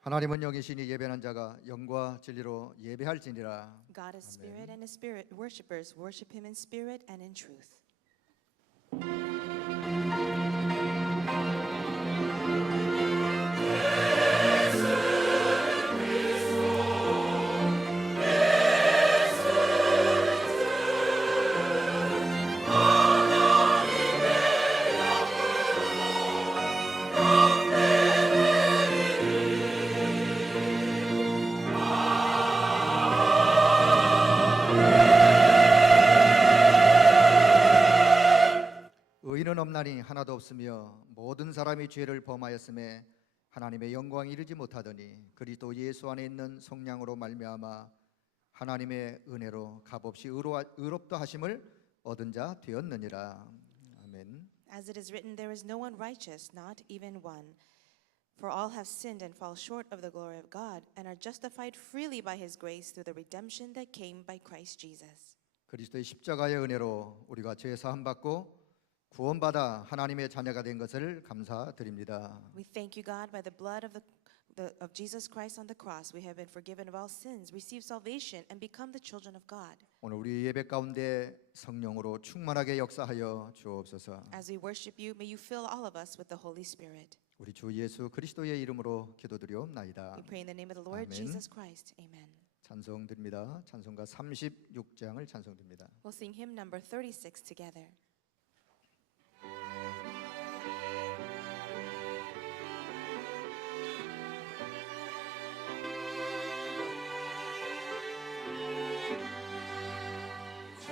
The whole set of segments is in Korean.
하나님은 영이시니 예배하는 자가 영과 진리로 예배할지니라. God is spirit, and his spirit worshippers worship him in spirit and in truth. 의인은 없나니 하나도 없으며 모든 사람이 죄를 범하였음에 하나님의 영광이 이르지 못하더니 그리스도 예수 안에 있는 성령으로 말미암아 하나님의 은혜로 값없이 의롭다 하심을 얻은 자 되었느니라. 아멘. As it is written, there is no one righteous, not even one. For all have sinned and fall short of the glory of God, and are justified freely by his grace through the redemption that came by Christ Jesus. 그리스도의 십자가의 은혜로 우리가 죄 사함 받고 구원받아 하나님의 자녀가 된 것을 감사드립니다. We thank you, God, by the blood of Jesus Christ on the cross. We have been forgiven of all sins, received salvation, and become the children of God. 오늘 우리 예배 가운데 성령으로 충만하게 역사하여 주옵소서. As we worship you, may you fill all of us with the Holy Spirit. 우리 주 예수 그리스도의 이름으로 기도드리옵나이다. We pray in the name of the Lord 아멘. Jesus Christ. Amen. 찬송드립니다. 찬송가 36장을 찬송드립니다. We'll sing hymn number 36 together. 주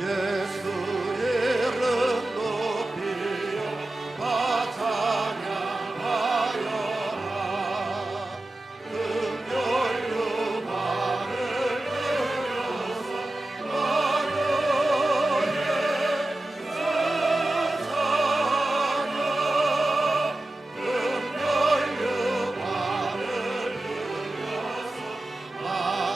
예수 이름 높이여 찬양하여라. 금요일 말을 들여서 마녀의 세상에 금요일 말을 들여서 마녀의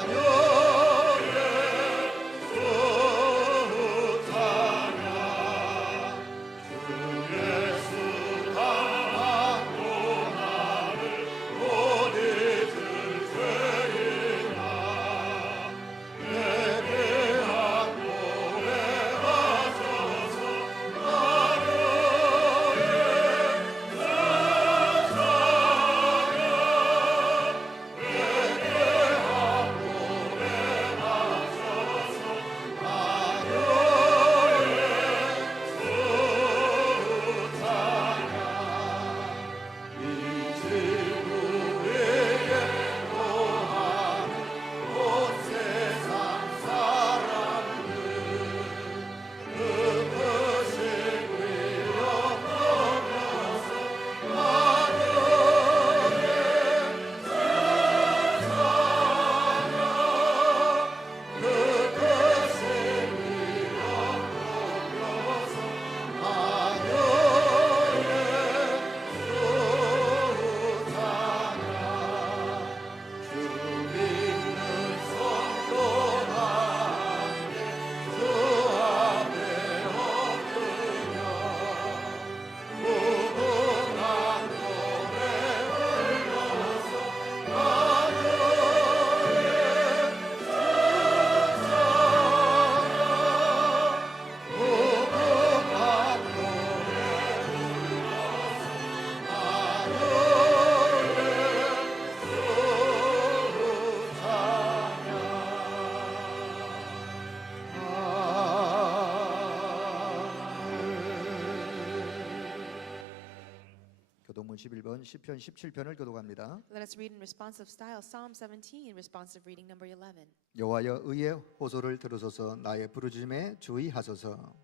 교도문 11번 시편 17편을 교독합니다. Let us read in responsive style Psalm 17, responsive reading number 11. 여호와여 의의 호소를 들으소서. 나의 부르짖음에 주의하소서.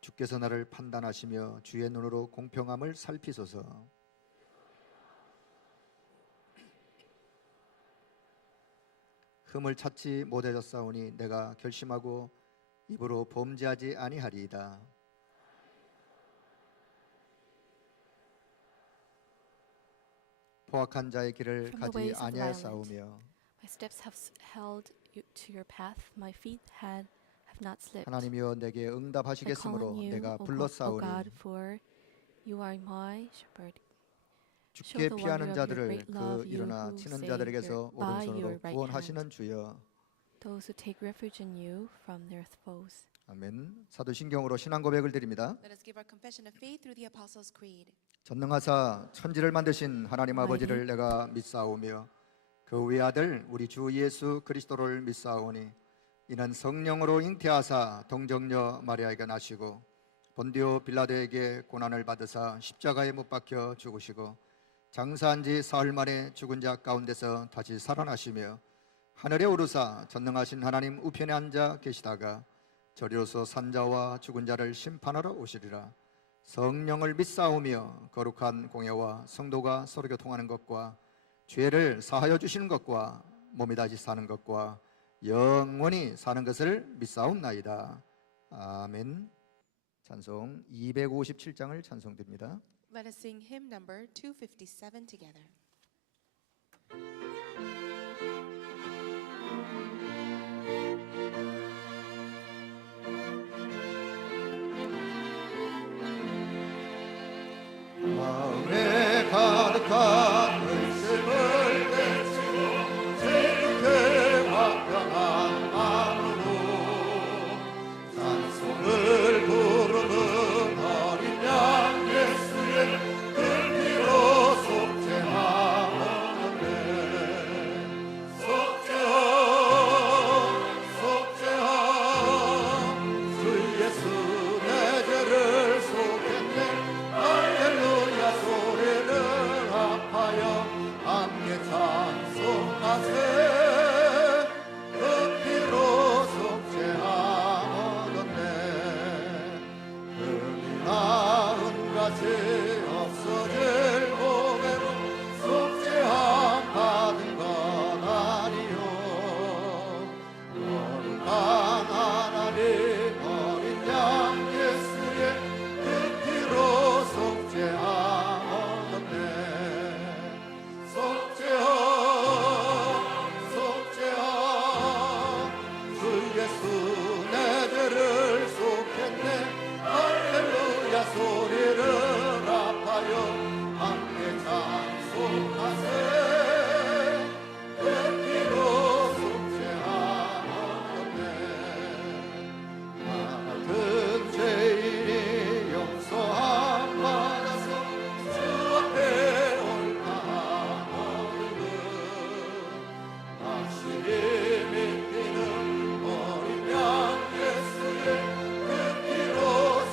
주께서 나를 판단하시며 주의 눈으로 공평함을 살피소서. 흠을 찾지 못하였사오니 내가 결심하고 입으로 범죄하지 아니하리이다. 포악한 자의 길을 From the 가지 ways of 아니하였사오며 My steps have held you to your path. My feet have not slipped. 하나님이여 내게 I call 응답하시겠으므로 on you, 내가 O 불렀사오니 God, for You are my shepherd. 죽게 the 피하는 wonder of your 자들을 great 그 love, you 일어나 who 치는 save 자들에게서 your- by 오른손으로 your right 구원하시는 주여. Those who take refuge in you from their foes. 아멘. 사도신경으로 신앙 고백을 드립니다. Let us give our confession of faith through the Apostles' Creed. 전능하사 천지를 만드신 하나님 아버지를 내가 믿사오며 그 외아들 우리 주 예수 그리스도를 믿사오니 이는 성령으로 잉태하사 동정녀 마리아에게 나시고 본디오 빌라도에게 고난을 받으사 십자가에 못 박혀 죽으시고 장사한 지 사흘 만에 죽은 자 가운데서 다시 살아나시며 하늘에 오르사 전능하신 하나님 우편에 앉아 계시다가 저리로서 산자와 죽은 자를 심판하러 오시리라. 성령을 믿사오며 거룩한 공예와 성도가 서로 교통하는 것과 죄를 사하여 주시는 것과 몸이 다시 사는 것과 영원히 사는 것을 믿사옵나이다. 아멘. 찬송 257장을 찬송드립니다. Let us sing hymn number 257 together. 마음에 가득한 의심을 내치고 제국의 화평한 마음으로 찬송을 부르는 어린 양 예수의 그 피로 속죄하오네. 속죄하 주 예수 내 죄를 속했네. 할렐루야 소리를 합하여 함께 찬송하세. 그 피로 속죄하오네. 금이 나은 가지 없어질 보배로 속죄함 받은 건 아니요. 거룩한 하나님 어린 양 예수의 그 피로 속죄하오네. 속죄하 주 예수 내 죄를 속했네. 할렐루야 소리를 합하여 함께 찬송하세. 그 피로 속죄하오네. 같은 죄인이 용서함 받아서 주 앞에 올라오는 확실히 믿기는 어린 양 예수의 그 피로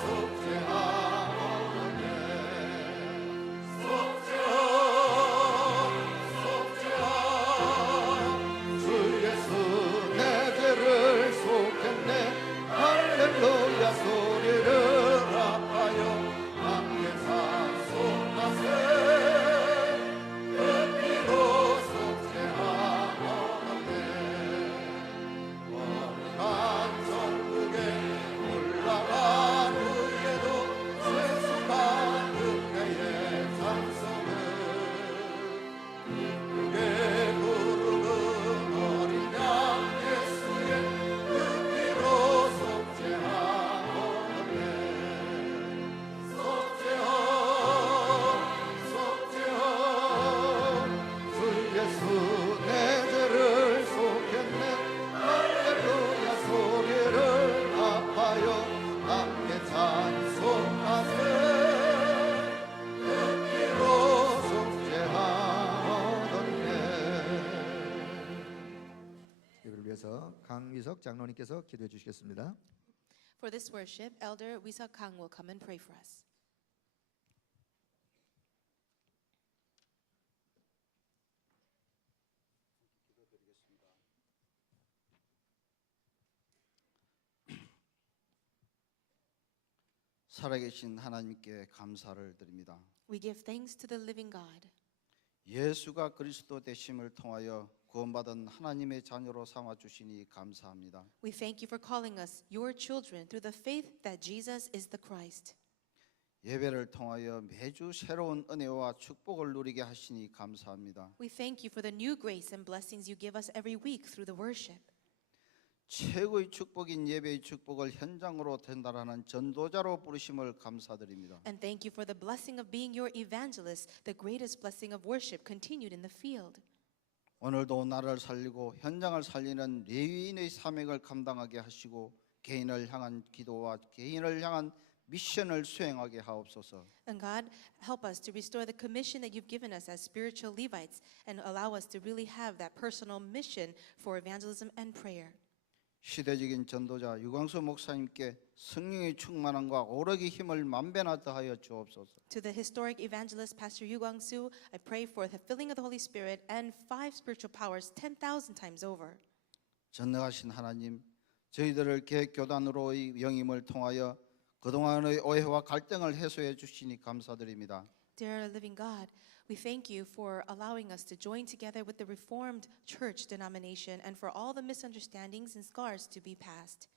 속죄하오네. 주 예수 내 죄를 속했네. 할렐루야 소리를 합하여 함께 찬송하세. 그 피로 속죄하오네. 거룩한 천국에 올라간 후에도 세수한 그때의 찬송을 기쁘게 부르는 어린 양 예수의 그 피로 속죄하오네. 속죄하 주 예수 내 죄를 속했네. 할렐루야 소리를 합하여 함께 찬송하세. 그 피로 속죄하오네. 이를 위해서 강위석 장로님께서 기도해 주시겠습니다. For this worship, Elder Wisak Kang will come and pray for us. 살아계신 하나님께 감사를 드립니다. We give thanks to the living God. 예수가 그리스도 되심을 통하여 구원받은 하나님의 자녀로 삼아 주시니 감사합니다. We thank you for calling us your children through the faith that Jesus is the Christ. 예배를 통하여 매주 새로운 은혜와 축복을 누리게 하시니 감사합니다. We thank you for the new grace and blessings you give us every week through the worship. 최고의 축복인 예배의 축복을 현장으로 전달하는 전도자로 부르심을 감사드립니다. And thank you for the blessing of being your evangelist, the greatest blessing of worship continued in the field. 오늘도 나를 살리고 현장을 살리는 레위인의 사명을 감당하게 하시고 개인을 향한 기도와 개인을 향한 미션을 수행하게 하옵소서. And God, help us to restore the commission that you've given us as spiritual Levites and allow us to really have that personal mission for evangelism and prayer. 시대적인 전도자 유광수 목사님께 성령의 충만함과 오력의 힘을 만배나 더하여 주옵소서. To the historic evangelist Pastor Yu Guangsu, I pray for the filling of the Holy Spirit and 5 spiritual powers 10,000 times over. 전능하신 하나님, 저희들을 계획교단으로의 영임을 통하여 그동안의 오해와 갈등을 해소해 주시니 감사드립니다. Dear living God, we thank you for allowing us to join together with the Reformed Church denomination and for all the misunderstandings and scars to be passed.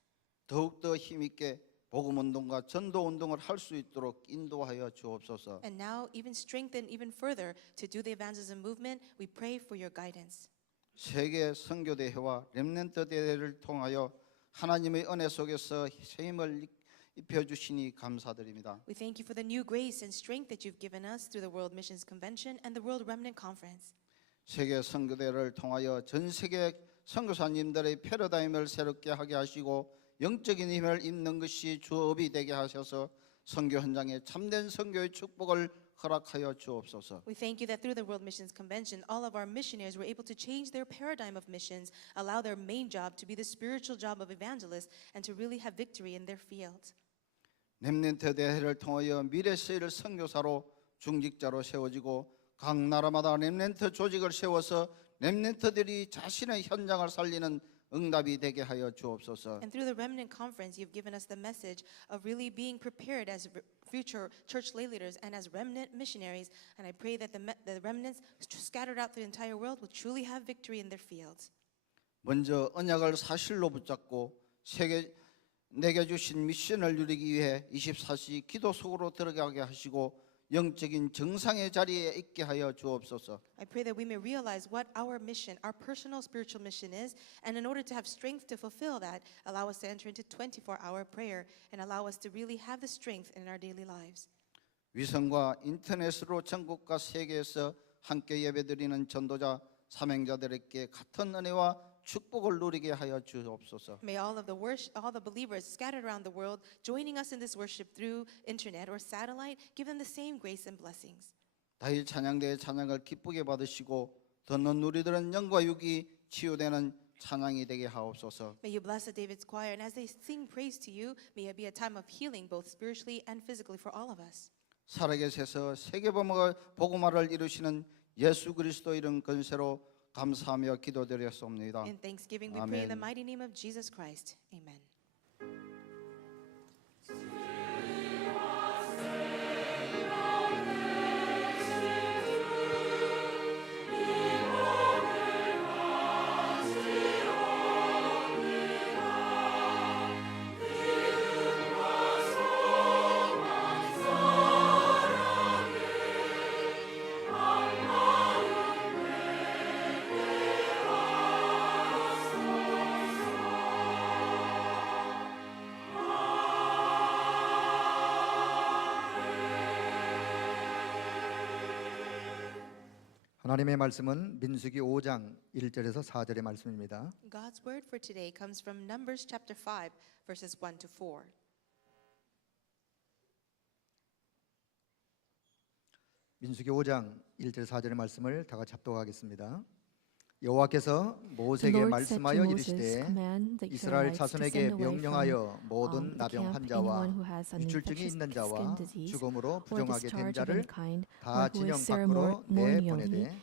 더욱더 힘있게 복음운동과 전도운동을 할 수 있도록 인도하여 주옵소서. And now, even strengthened even further to do the evangelism movement, we pray for your guidance. 세계 선교대회와 렘넌트 대회를 통하여 하나님의 은혜 속에서 새 힘을 입혀주시니 감사드립니다. We thank you for the new grace and strength that you've given us through the World Missions Convention and the World Remnant Conference. 세계 선교대회를 통하여 전 세계 선교사님들의 패러다임을 새롭게 하게 하시고 영적인 힘을 입는 것이 주업이 되게 하셔서 선교 현장에 참된 선교의 축복을 허락하여 주옵소서. We thank you that through the World Missions Convention, all of our missionaries were able to change their paradigm of missions, allow their main job to be the spiritual job of evangelists, and to really have victory in their fields. 렘넌트 대회를 통하여 미래 세일 선교사로 중직자로 세워지고 각 나라마다 렘넌트 조직을 세워서 렘넌트들이 자신의 현장을 살리는 응답이 되게 하여 주옵소서. And through the Remnant Conference, you've given us the message of really being prepared as future church lay leaders and as remnant missionaries. And I pray that the remnants scattered out through the entire world will truly have victory in their fields. 먼저 언약을 사실로 붙잡고 내게 주신 미션을 누리기 위해 24시 기도 속으로 들어가게 하시고 영적인 정상의 자리에 있게 하여 주옵소서. I pray that we may realize what our mission, our personal spiritual mission is, and in order to have strength to fulfill that, allow us to enter into 24-hour prayer and allow us to really have the strength in our daily lives. 위성과 인터넷으로 전국과 세계에서 함께 예배드리는 전도자 사명자들에게 같은 은혜와 축복을 누리게 하여 주옵소서. May all the believers scattered around the world joining us in this worship through internet or satellite give them the same grace and blessings. 다윗 찬양대의 찬양을 기쁘게 받으시고 듣는 우리들은 영과 육이 치유되는 찬양이 되게 하옵소서. May you bless the David's choir, and as they sing praise to you, may it be a time of healing both spiritually and physically for all of us. 살아계셔서 세계 복음화를 이루시는 예수 그리스도 이름 근세로 감사하며 기도드렸습니다. In thanksgiving, we pray in the 아멘. mighty name of Jesus Christ. Amen. 하나님의 말씀은 민수기 5장 1절에서 4절의 말씀입니다. God's word for today comes from Numbers chapter 5, verses 1 to 4. 민수기 5장 1절 4절의 말씀을 다 같이 합독하겠습니다. 여호와께서 모세에게 말씀하여 이르시되 이스라엘 자손에게 명령하여 모든 나병 환자와 유출증이 있는 자와 죽음으로 부정하게 된 자를 다 진영 밖으로 내보내되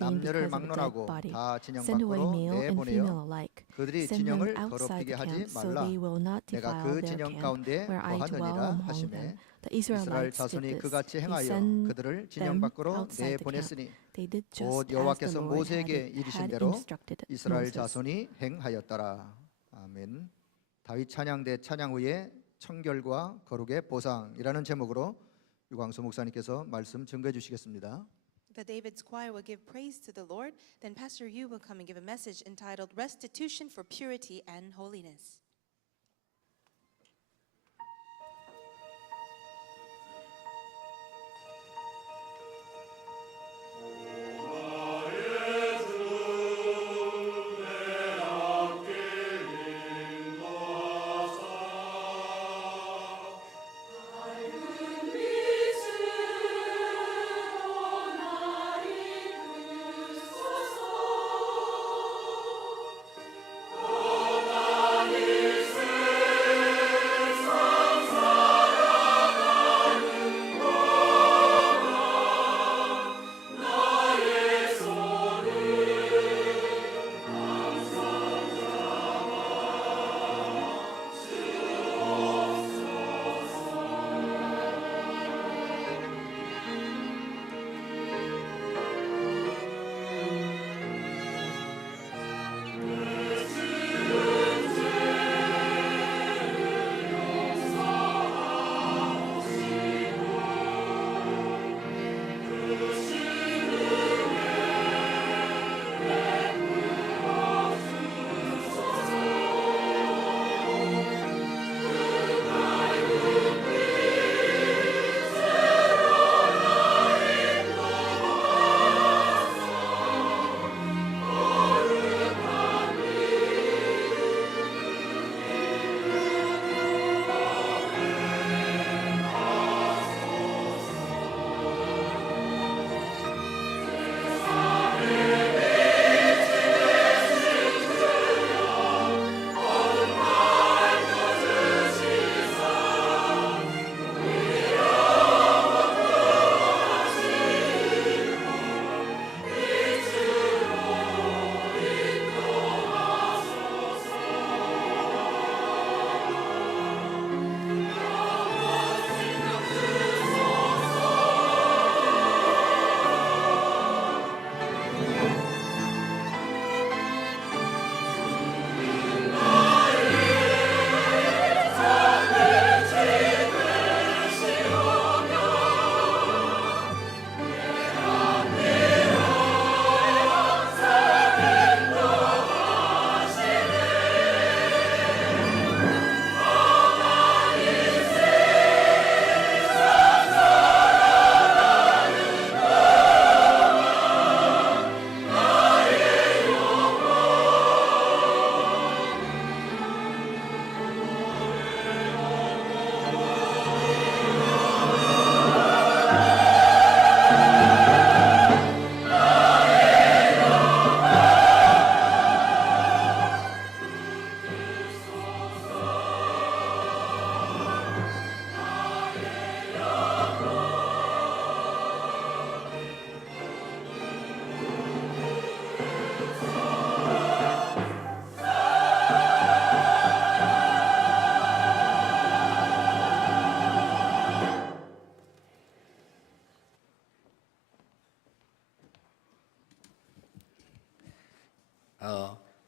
남녀를 막론하고 다 진영 밖으로 내보내어 그들이 진영을 더럽히게 하지 말라. 내가 그 진영 가운데 거하느니라 하시매 이스라엘 자손이 그같이 행하여 그들을 진영 밖으로 내보냈으니 곧 여호와께서 모세에게 이르신 대로 이스라엘 자손이 행하였더라. 아멘. 다윗 찬양대 찬양 후에 청결과 거룩의 보상이라는 제목으로 유광수 목사님께서 말씀 증거해 주시겠습니다. If David's choir will give praise to the Lord, then Pastor Yu will come and give a message entitled Restitution for Purity and Holiness.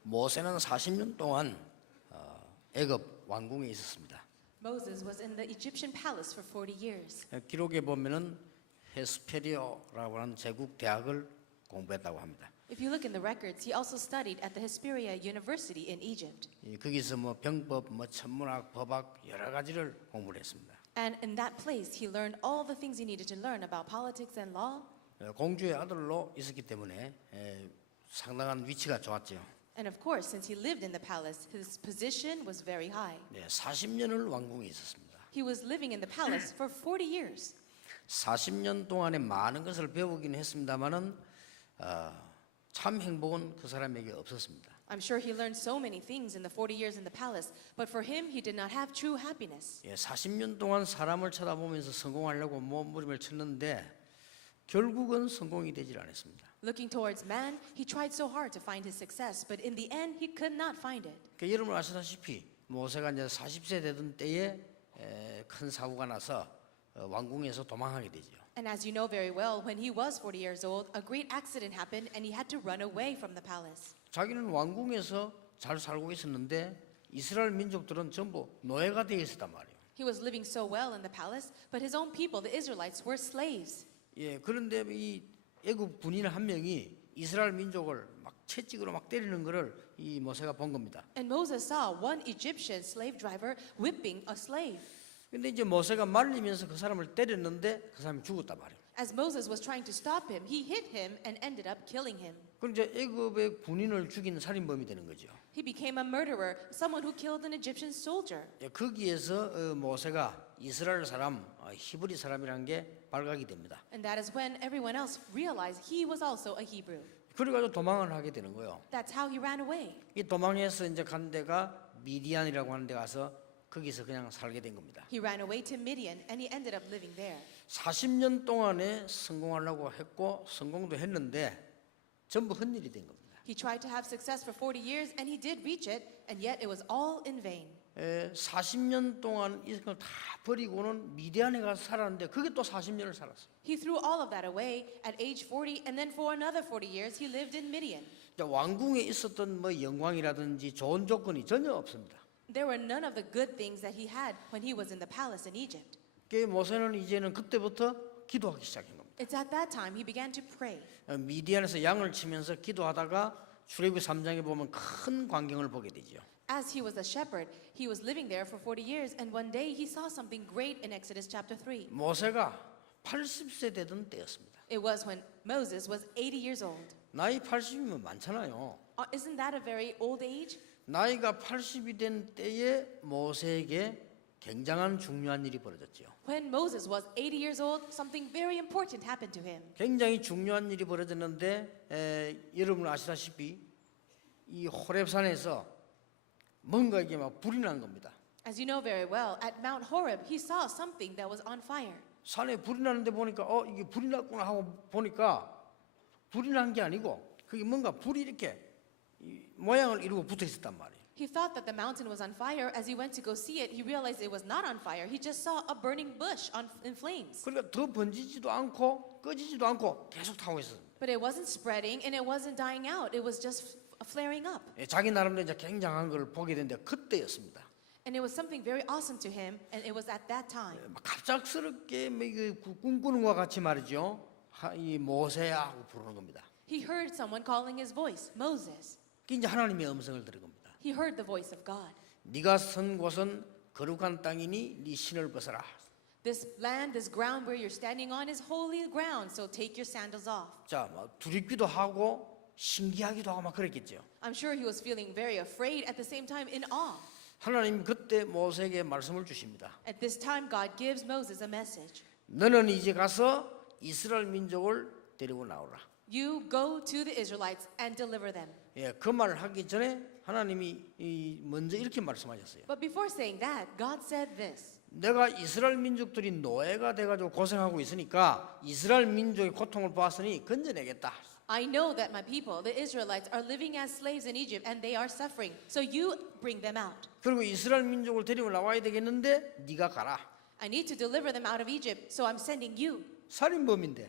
모세는 40년 동안 애굽 왕궁에 있었습니다. Moses was in the Egyptian palace for 40 years. 기록에 보면은 헤스페리오라고 하는 제국 대학을 공부했다고 합니다. If you look in the records, he also studied at the Hesperia University in Egypt. 거기서 뭐 병법, 뭐 천문학, 법학 여러 가지를 공부를 했습니다. And in that place, he learned all the things he needed to learn about politics and law. 공주의 아들로 있었기 때문에 상당한 위치가 좋았죠. And of course, since he lived in the palace, his position was very high. 40년을 왕궁에 있었습니다. He was living in the palace for 40 years. 40년 동안에 많은 것을 배우긴 했습니다만은 참 행복은 그 사람에게 없었습니다. I'm sure he learned so many things in the 40 years in the palace, but for him, he did not have true happiness. 40년 동안 사람을 쳐다보면서 성공하려고 몸부림을 쳤는데 결국은 성공이 되질 않았습니다. Looking towards man, he tried so hard to find his success, but in the end, he could not find it. 여러분 아시다시피 모세가 이제 40세 되던 때에 큰 사고가 나서 왕궁에서 도망하게 되죠. And as you know very well, when he was 40 years old, a great accident happened and he had to run away from the palace. 자기는 왕궁에서 잘 살고 있었는데 이스라엘 민족들은 전부 노예가 되어 있었단 말이에요. He was living so well in the palace, but his own people, the Israelites, were slaves. 그런데 이 애굽 군인 한 명이 이스라엘 민족을 막 채찍으로 막 때리는 것을 이 모세가 본 겁니다. And Moses saw one Egyptian slave driver whipping a slave. 근데 이제 모세가 말리면서 그 사람을 때렸는데 그 사람이 죽었단 말이에요. As Moses was trying to stop him, he hit him and ended up killing him. 그럼 이제 애굽의 군인을 죽인 살인범이 되는 거죠. He became a murderer, someone who killed an Egyptian soldier. 거기에서 모세가 이스라엘 사람, 히브리 사람이라는 게 발각이 됩니다. And that is when everyone else realized he was also a Hebrew. 그래가지고 도망을 하게 되는 거예요. That's how he ran away. 이 도망해서 이제 간 데가 미디안이라고 하는 데 가서 거기서 그냥 살게 된 겁니다. He ran away to Midian and he ended up living there. 40년 동안에 성공하려고 했고 성공도 했는데 전부 헛일이 된 겁니다. He tried to have success for 40 years and he did reach it, and yet it was all in vain. 40년 동안 이걸 다 버리고는 미디안에 가서 살았는데 그게 또 40년을 살았어요. He threw all of that away at age 40, and then for another 40 years he lived in Midian. 왕궁에 있었던 뭐 영광이라든지 좋은 조건이 전혀 없습니다. There were none of the good things that he had when he was in the palace in Egypt. 그 모세는 이제는 그때부터 기도하기 시작한 겁니다. It's at that time he began to pray. 미디안에서 양을 치면서 기도하다가 출애굽기 3장에 보면 큰 광경을 보게 되죠. As he was a shepherd, he was living there for 40 years, and one day he saw something great in Exodus chapter 3. 모세가 80세 되던 때였습니다. It was when Moses was 80 years old. 나이 80이면 많잖아요. Isn't that a very old age? 나이가 80이 된 때에 모세에게 굉장한 중요한 일이 벌어졌죠. When Moses was 80 years old, something very important happened to him. 굉장히 중요한 일이 벌어졌는데 여러분 아시다시피 이 호렙산에서 뭔가 이게 막 불이 난 겁니다. As you know very well, at Mount Horeb, he saw something that was on fire. 산에 불이 나는데 보니까 이게 불이 났구나 하고 보니까 불이 난 게 아니고 그게 뭔가 불이 이렇게 이 모양을 이루고 붙어 있었단 말이에요. He thought that the mountain was on fire. As he went to go see it, he realized it was not on fire. He just saw a burning bush in flames. 그러니까 더 번지지도 않고 꺼지지도 않고 계속 타고 있었습니다. But it wasn't spreading and it wasn't dying out. It was just flaring up. 자기 나름대로 이제 굉장한 걸 보게 됐는데 그때였습니다. And it was something very awesome to him, and it was at that time. 막 갑작스럽게 뭐 이게 꿈꾸는 것 같이 말이죠. 이 모세야 하고 부르는 겁니다. He heard someone calling his voice, Moses. 그게 이제 하나님의 음성을 들은 겁니다. He heard the voice of God. 네가 선 곳은 거룩한 땅이니 네 신을 벗어라. This land, this ground where you're standing on is holy ground, so take your sandals off. 자, 막 두렵기도 하고 신기하기도 하고 막 그랬겠죠. I'm sure he was feeling very afraid at the same time in awe. 하나님 그때 모세에게 말씀을 주십니다. At this time, God gives Moses a message. 너는 이제 가서 이스라엘 민족을 데리고 나오라. You go to the Israelites and deliver them. 그 말을 하기 전에 하나님이 먼저 이렇게 말씀하셨어요. But before saying that, God said this. 내가 이스라엘 민족들이 노예가 돼가지고 고생하고 있으니까 이스라엘 민족의 고통을 보았으니 건져내겠다. I know that my people, the Israelites, are living as slaves in Egypt and they are suffering. So you bring them out. 그리고 이스라엘 민족을 데리고 나와야 되겠는데 네가 가라. I need to deliver them out of Egypt, so I'm sending you. 살인범인데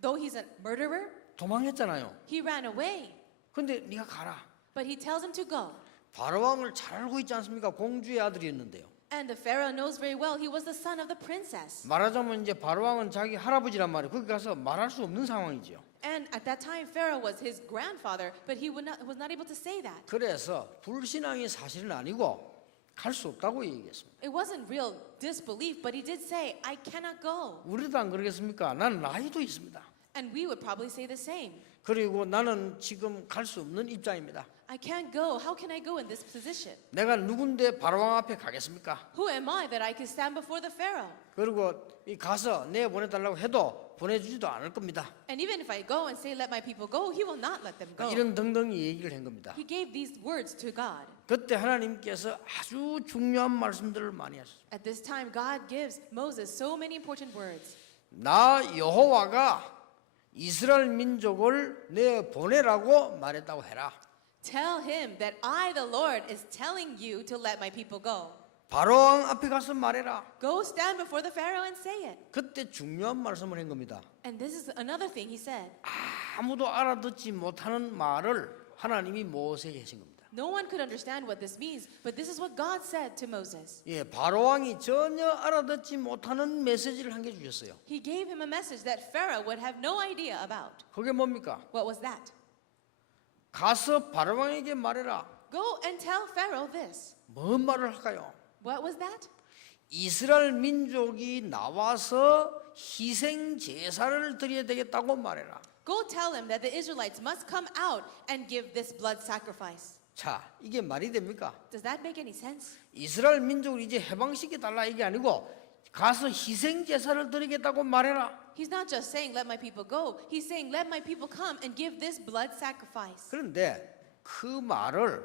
Though he's a murderer, 도망했잖아요. he ran away. 근데 네가 가라. But he tells him to go. 바로 왕을 잘 알고 있지 않습니까? 공주의 아들이었는데요. And the Pharaoh knows very well he was the son of the princess. 말하자면 이제 바로 왕은 자기 할아버지란 말이에요. 거기 가서 말할 수 없는 상황이죠. And at that time, Pharaoh was his grandfather, but he was not able to say that. 그래서 불신앙이 사실은 아니고 갈 수 없다고 얘기했습니다. It wasn't real disbelief, but he did say, I cannot go. 우리도 안 그러겠습니까? 나는 나이도 있습니다. And we would probably say the same. 그리고 나는 지금 갈 수 없는 입장입니다. I can't go. How can I go in this position? 내가 누군데 바로왕 앞에 가겠습니까? Who am I that I can stand before the Pharaoh? 그리고 이 가서 내보내달라고 해도 보내주지도 않을 겁니다. And even if I go and say, let my people go, he will not let them go. 이런 등등이 얘기를 한 겁니다. He gave these words to God. 그때 하나님께서 아주 중요한 말씀들을 많이 하셨습니다. At this time, God gives Moses so many important words. 나 여호와가 이스라엘 민족을 내 보내라고 말했다고 해라. Tell him that I, the Lord, is telling you to let my people go. 바로왕 앞에 가서 말해라. Go stand before the Pharaoh and say it. 그때 중요한 말씀을 한 겁니다. And this is another thing he said. 아무도 알아듣지 못하는 말을 하나님이 모세에게 하신 겁니다. No one could understand what this means, but this is what God said to Moses. 예, 바로 왕이 전혀 알아듣지 못하는 메시지를 한 개 주셨어요. He gave him a message that Pharaoh would have no idea about. 그게 뭡니까? What was that? 가서 바로 왕에게 말해라. Go and tell Pharaoh this. 뭔 말을 할까요? What was that? 이스라엘 민족이 나와서 희생 제사를 드려야 되겠다고 말해라. Go tell him that the Israelites must come out and give this blood sacrifice. 자, 이게 말이 됩니까? Does that make any sense? 이스라엘 민족을 이제 해방시켜 달라 이게 아니고 가서 희생 제사를 드리겠다고 말해라. He's not just saying, let my people go. He's saying, let my people come and give this blood sacrifice. 그런데 그 말을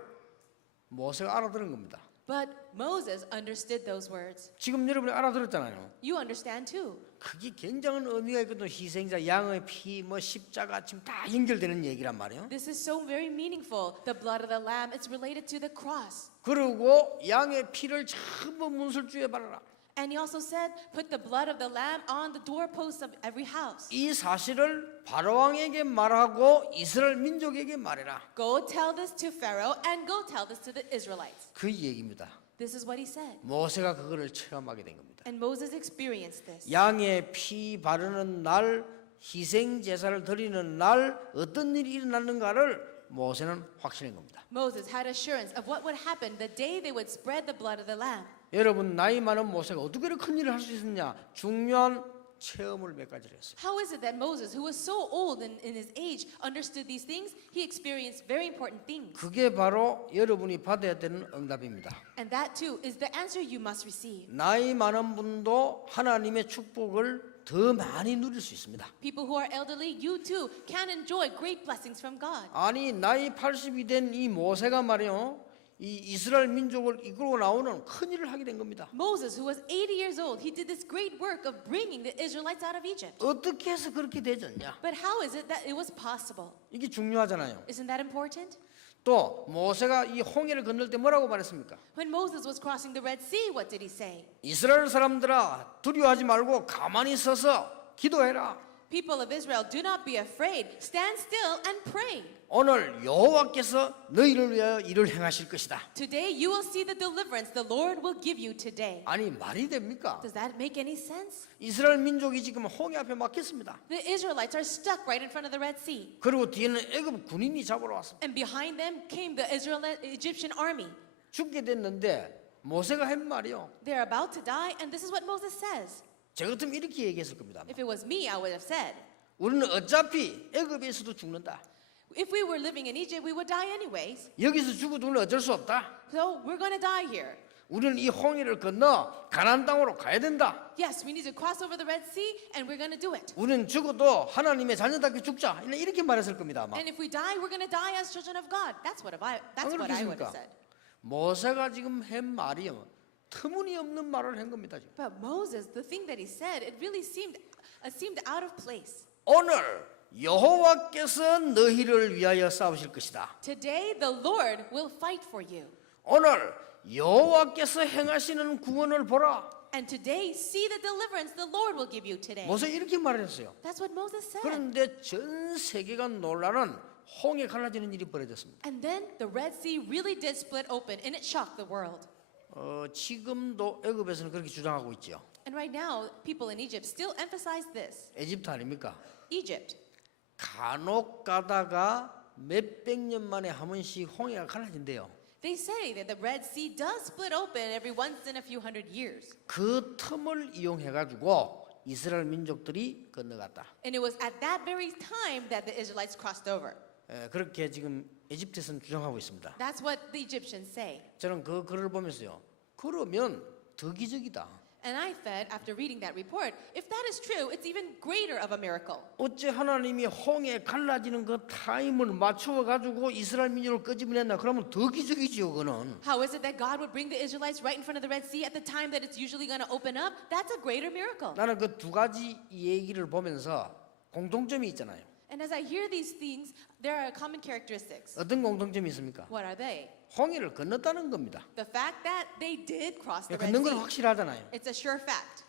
모세가 알아들은 겁니다. But Moses understood those words. 지금 여러분이 알아들었잖아요. You understand too. 그게 굉장한 의미가 있거든. 희생자, 양의 피, 뭐 십자가 지금 다 연결되는 얘기란 말이에요. This is so very meaningful. The blood of the lamb, it's related to the cross. 그리고 양의 피를 전부 문설주에 바르라. And he also said, put the blood of the lamb on the doorposts of every house. 이 사실을 바로 왕에게 말하고 이스라엘 민족에게 말해라. Go tell this to Pharaoh and go tell this to the Israelites. 그 얘기입니다. This is what he said. 모세가 그거를 체험하게 된 겁니다. And Moses experienced this. 양의 피 바르는 날, 희생 제사를 드리는 날 어떤 일이 일어났는가를 모세는 확신한 겁니다. Moses had assurance of what would happen the day they would spread the blood of the lamb. 여러분 나이 많은 모세가 어떻게 이렇게 큰 일을 할 수 있었냐? 중요한 체험을 몇 가지를 했어요. How is it that Moses, who was so old in his age, understood these things? He experienced very important things. 그게 바로 여러분이 받아야 되는 응답입니다. And that too is the answer you must receive. 나이 많은 분도 하나님의 축복을 더 많이 누릴 수 있습니다. People who are elderly, you too can enjoy great blessings from God. 아니 나이 80이 된 이 모세가 말이요. 이 이스라엘 민족을 이끌고 나오는 큰 일을 하게 된 겁니다. Moses, who was 80 years old, he did this great work of bringing the Israelites out of Egypt. 어떻게 해서 그렇게 되졌냐? But how is it that it was possible? 이게 중요하잖아요. Isn't that important? 또 모세가 이 홍해를 건널 때 뭐라고 말했습니까? When Moses was crossing the Red Sea, what did he say? 이스라엘 사람들아 두려워하지 말고 가만히 서서 기도해라. People of Israel, do not be afraid. Stand still and pray. 오늘 여호와께서 너희를 위하여 일을 행하실 것이다. Today you will see the deliverance the Lord will give you today. 아니 말이 됩니까? Does that make any sense? 이스라엘 민족이 지금 홍해 앞에 막혔습니다. The Israelites are stuck right in front of the Red Sea. 그리고 뒤에는 애굽 군인이 잡으러 왔습니다. And behind them came the Egyptian army. 죽게 됐는데 모세가 한 말이요. They're about to die, and this is what Moses says. 저 같으면 이렇게 얘기했을 겁니다. If it was me, I would have said, 우리는 어차피 애굽에서도 죽는다. if we were living in Egypt, we would die anyways. 여기서 죽어도 우리는 어쩔 수 없다. So we're going to die here. 우리는 이 홍해를 건너 가나안 땅으로 가야 된다. Yes, we need to cross over the Red Sea, and we're going to do it. 우리는 죽어도 하나님의 자녀답게 죽자. 이렇게 말했을 겁니다. 아마. And if we die, we're going to die as children of God. That's what I would have said. 모세가 지금 한 말이요. 터무니없는 말을 한 겁니다. 지금. But Moses, the thing that he said, it really seemed out of place. 오늘 여호와께서 너희를 위하여 싸우실 것이다. Today, the Lord will fight for you. 오늘 여호와께서 행하시는 구원을 보라. And today, see the deliverance the Lord will give you today. 모세 이렇게 말했어요. That's what Moses said. 그런데 전 세계가 놀라는 홍해 갈라지는 일이 벌어졌습니다. And then the Red Sea really did split open, and it shocked the world. 지금도 애굽에서는 그렇게 주장하고 있죠. And right now, people in Egypt still emphasize this. 에집트 아닙니까? Egypt. 간혹 가다가 몇백 년 만에 한 번씩 홍해가 갈라진대요. They say that the Red Sea does split open every once in a few hundred years. 그 틈을 이용해 가지고 이스라엘 민족들이 건너갔다. And it was at that very time that the Israelites crossed over. 그렇게 지금 에집트에서는 주장하고 있습니다. That's what the Egyptians say. 저는 그 글을 보면서요. 그러면 더 기적이다. And I thought, after reading that report, if that is true, it's even greater of a miracle. 어째 하나님이 홍해 갈라지는 그 타임을 맞춰 가지고 이스라엘 민족을 끄집어냈나? 그러면 더 기적이지요, 그거는. How is it that God would bring the Israelites right in front of the Red Sea at the time that it's usually going to open up? That's a greater miracle. 나는 그 두 가지 얘기를 보면서 공통점이 있잖아요. And as I hear these things, there are common characteristics. 어떤 공통점이 있습니까? What are they? 홍해를 건넜다는 겁니다. The fact that they did cross the Red 건넌 건 Sea. 확실하잖아요. It's a sure fact.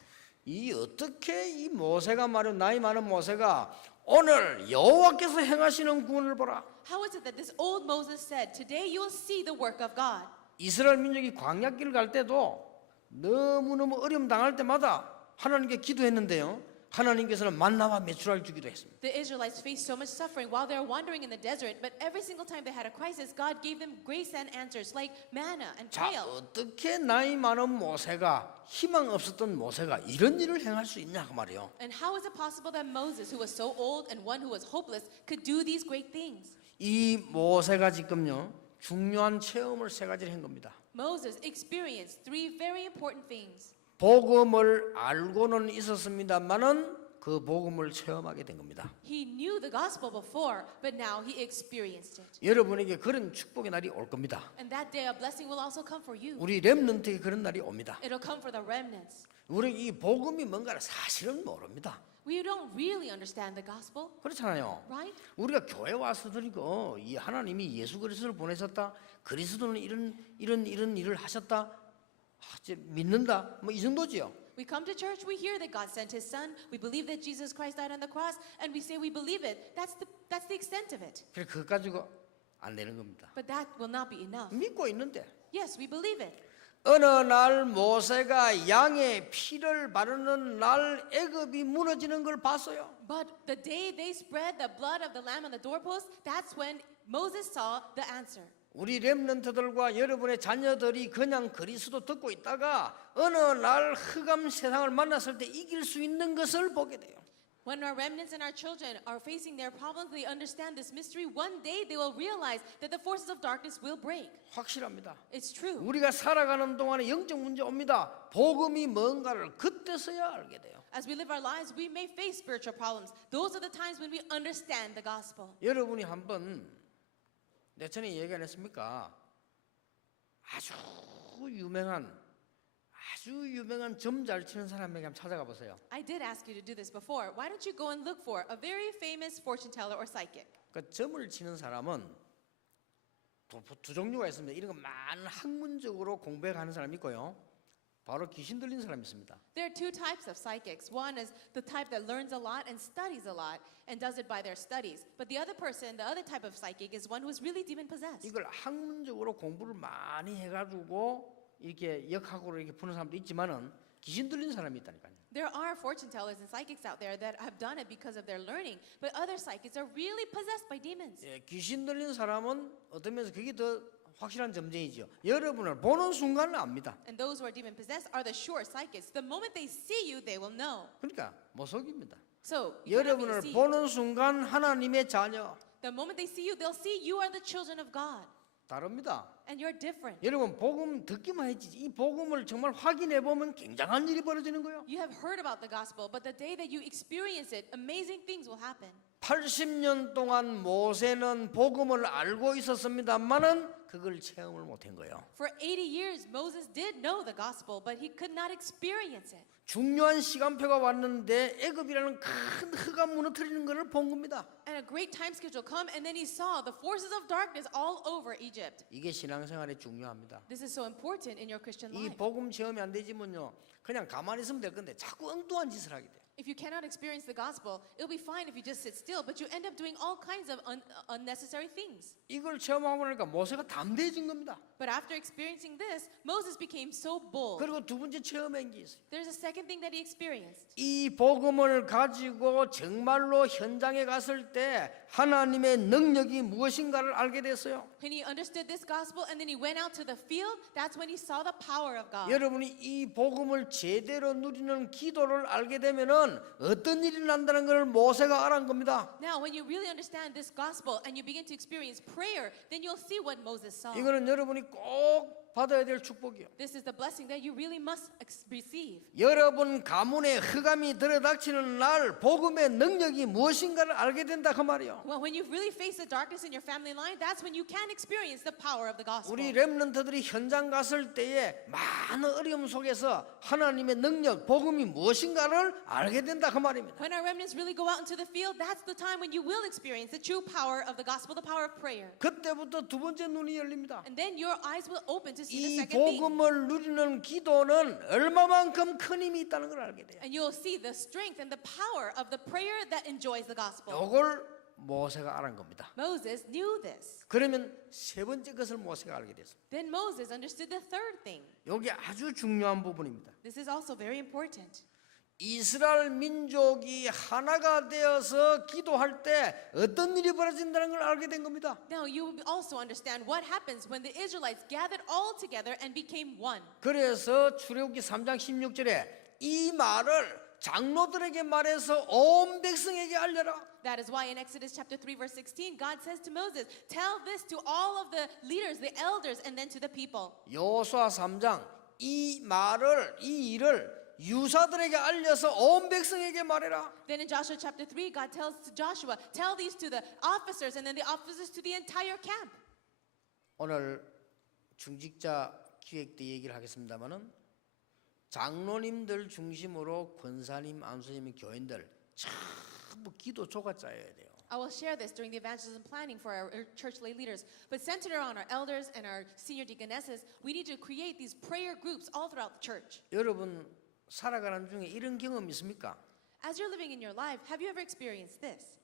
이 어떻게 이 모세가 말이야 나이 많은 모세가 오늘 여호와께서 행하시는 구원을 보라. How is it that this old Moses said, today you will see the work of God? 이스라엘 민족이 광야길을 갈 때도 너무너무 어려움 당할 때마다 하나님께 기도했는데요. 하나님께서는 만나와 메추라를 주기도 했습니다. The Israelites faced so much suffering while they were wandering in the desert, but every single time they had a crisis, God gave them grace and answers like manna and 자, quail. 어떻게 나이 많은 모세가 희망 없었던 모세가 이런 일을 행할 수 있냐 그 말이에요. And how is it possible that Moses, who was so old and one who was hopeless, could do these great things? 이 모세가 지금요 중요한 체험을 세 가지를 한 겁니다. Moses experienced three very important things. 복음을 알고는 있었습니다만은 그 복음을 체험하게 된 겁니다. He knew the gospel before, but now he experienced it. 여러분에게 그런 축복의 날이 올 겁니다. And that day a blessing will also come for you. 우리 렘넌트에게 그런 날이 옵니다. It'll come for the remnants. 우리 이 복음이 뭔가를 사실은 모릅니다. We don't really understand the gospel, 그렇잖아요. right? 우리가 교회 와서 들으니까 이 하나님이 예수 그리스도를 보내셨다. 그리스도는 이런 일을 하셨다. 이제 믿는다. 뭐 이 정도지요. We come to church, we hear that God sent his son, we believe that Jesus Christ died on the cross, and we say we believe it. That's the extent of it. 그래 그것 가지고 안 되는 겁니다. But that will not be enough. 믿고 있는데 Yes, we believe it. 어느 날 모세가 양의 피를 바르는 날 애굽이 무너지는 걸 봤어요. But the day they spread the blood of the lamb on the doorpost, that's when Moses saw the answer. 우리 렘넌트들과 여러분의 자녀들이 그냥 그리스도 듣고 있다가 어느 날 흑암 세상을 만났을 때 이길 수 있는 것을 보게 돼요. When our remnants and our children are facing their problems, they understand this mystery. One day they will realize that the forces of darkness will break. 확실합니다. It's true. 우리가 살아가는 동안에 영적 문제 옵니다. 복음이 뭔가를 그때서야 알게 돼요. As we live our lives, we may face spiritual problems. Those are the times when we understand the gospel. 여러분이 한번 내 전에 얘기 안 했습니까? 아주 유명한 점 잘 치는 사람에게 한번 찾아가 보세요. I did ask you to do this before. Why don't you go and look for a very famous fortune teller or psychic? 그 점을 치는 사람은 두 종류가 있습니다. 이런 거 많은 학문적으로 공부해가는 사람이 있고요. 바로 귀신 들린 사람이 있습니다. There are two types of psychics. One is the type that learns a lot and studies a lot and does it by their studies. But the other type of psychic is one who is really demon possessed. 이걸 학문적으로 공부를 많이 해가지고 이렇게 역학으로 이렇게 푸는 사람도 있지만은 귀신 들린 사람이 있다니까요. There are fortune tellers and psychics out there that have done it because of their learning, but other psychics are really possessed by demons. 예, 귀신 들린 사람은 어떤 면에서 그게 더 확실한 점쟁이죠. 여러분을 보는 순간은 압니다. And those who are demon possessed are the sure psychics. The moment they see you, they will know. 그러니까 못 속입니다. So you cannot 여러분을 really see. 보는 순간 하나님의 자녀 The moment they see you, they'll see you are the children of God, 다릅니다. and you're different. 여러분 복음 듣기만 했지 이 복음을 정말 확인해 보면 굉장한 일이 벌어지는 거예요. You have heard about the gospel, but the day that you experience it, amazing things will happen. 80년 동안 모세는 복음을 알고 있었습니다만은 그걸 체험을 못한 거예요. For 80 years, Moses did know the gospel, but he could not experience it. 중요한 시간표가 왔는데 애굽이라는 큰 흑암 무너뜨리는 것을 본 겁니다. And a great time schedule come, and then he saw the forces of darkness all over Egypt. 이게 신앙생활에 중요합니다. This is so important in your Christian 이 life. 복음 체험이 안 되지면요 그냥 가만히 있으면 될 건데 자꾸 엉뚱한 짓을 하게 돼요. If you cannot experience the gospel, it'll be fine if you just sit still, but you end up doing all kinds of unnecessary things. 이걸 체험하고 나니까 모세가 담대해진 겁니다. But after experiencing this, Moses became so bold. 그리고 두 번째 체험한 게 있어요. There's a second thing that he experienced. 이 복음을 가지고 정말로 현장에 갔을 때 하나님의 능력이 무엇인가를 알게 됐어요. When he understood this gospel and then he went out to the field, that's when he saw the power of God. 여러분이 이 복음을 제대로 누리는 기도를 알게 되면은 어떤 일이 난다는 걸 모세가 알은 겁니다. Now, when you really understand this gospel and you begin to experience prayer, then you'll see what Moses saw. 이거는 여러분이 꼭 받아야 될 축복이요. This is the blessing that you really must receive. 여러분 가문에 흑암이 들어닥치는 날 복음의 능력이 무엇인가를 알게 된다 그 말이요. Well, when you really face the darkness in your family line, that's when you can experience the power of the gospel. 우리 렘넌트들이 현장 갔을 때에 많은 어려움 속에서 하나님의 능력, 복음이 무엇인가를 알게 된다 그 말입니다. When our remnants really go out into the field, that's the time when you will experience the true power of the gospel, the power of prayer. 그때부터 두 번째 눈이 열립니다. And then your eyes will open to see the 이 second thing. 복음을 누리는 기도는 얼마만큼 큰 힘이 있다는 걸 알게 돼요. And you'll see the strength and the power of the prayer that enjoys the gospel. 이걸 모세가 알은 겁니다. Moses knew this. 그러면 세 번째 것을 모세가 알게 됐습니다. Then Moses understood the third thing. 이게 아주 중요한 부분입니다. This is also very important. 이스라엘 민족이 하나가 되어서 기도할 때 어떤 일이 벌어진다는 걸 알게 된 겁니다. Now you will also understand what happens when the Israelites gathered all together and became one. 그래서 출애굽기 3장 16절에 이 말을 장로들에게 말해서 온 백성에게 알려라. That is why in Exodus chapter 3 verse 16 God says to Moses, tell this to all of the leaders, the elders, and then to the people. 여호수아 3장 이 말을 이 일을 유사들에게 알려서 온 백성에게 말해라. Then in Joshua chapter 3 God tells to Joshua, tell these to the officers and then the officers to the entire camp. 오늘 중직자 기획 때 얘기를 하겠습니다만은 장로님들 중심으로 권사님, 안수님, 교인들 전부 기도조가 짜여야 돼요. I will share this during the evangelism planning for our church lay leaders. But centered around our elders and our senior deaconesses, we need to create these prayer groups all throughout the church. 여러분 살아가는 중에 이런 경험 있습니까? As you're living in your life, have you ever experienced this?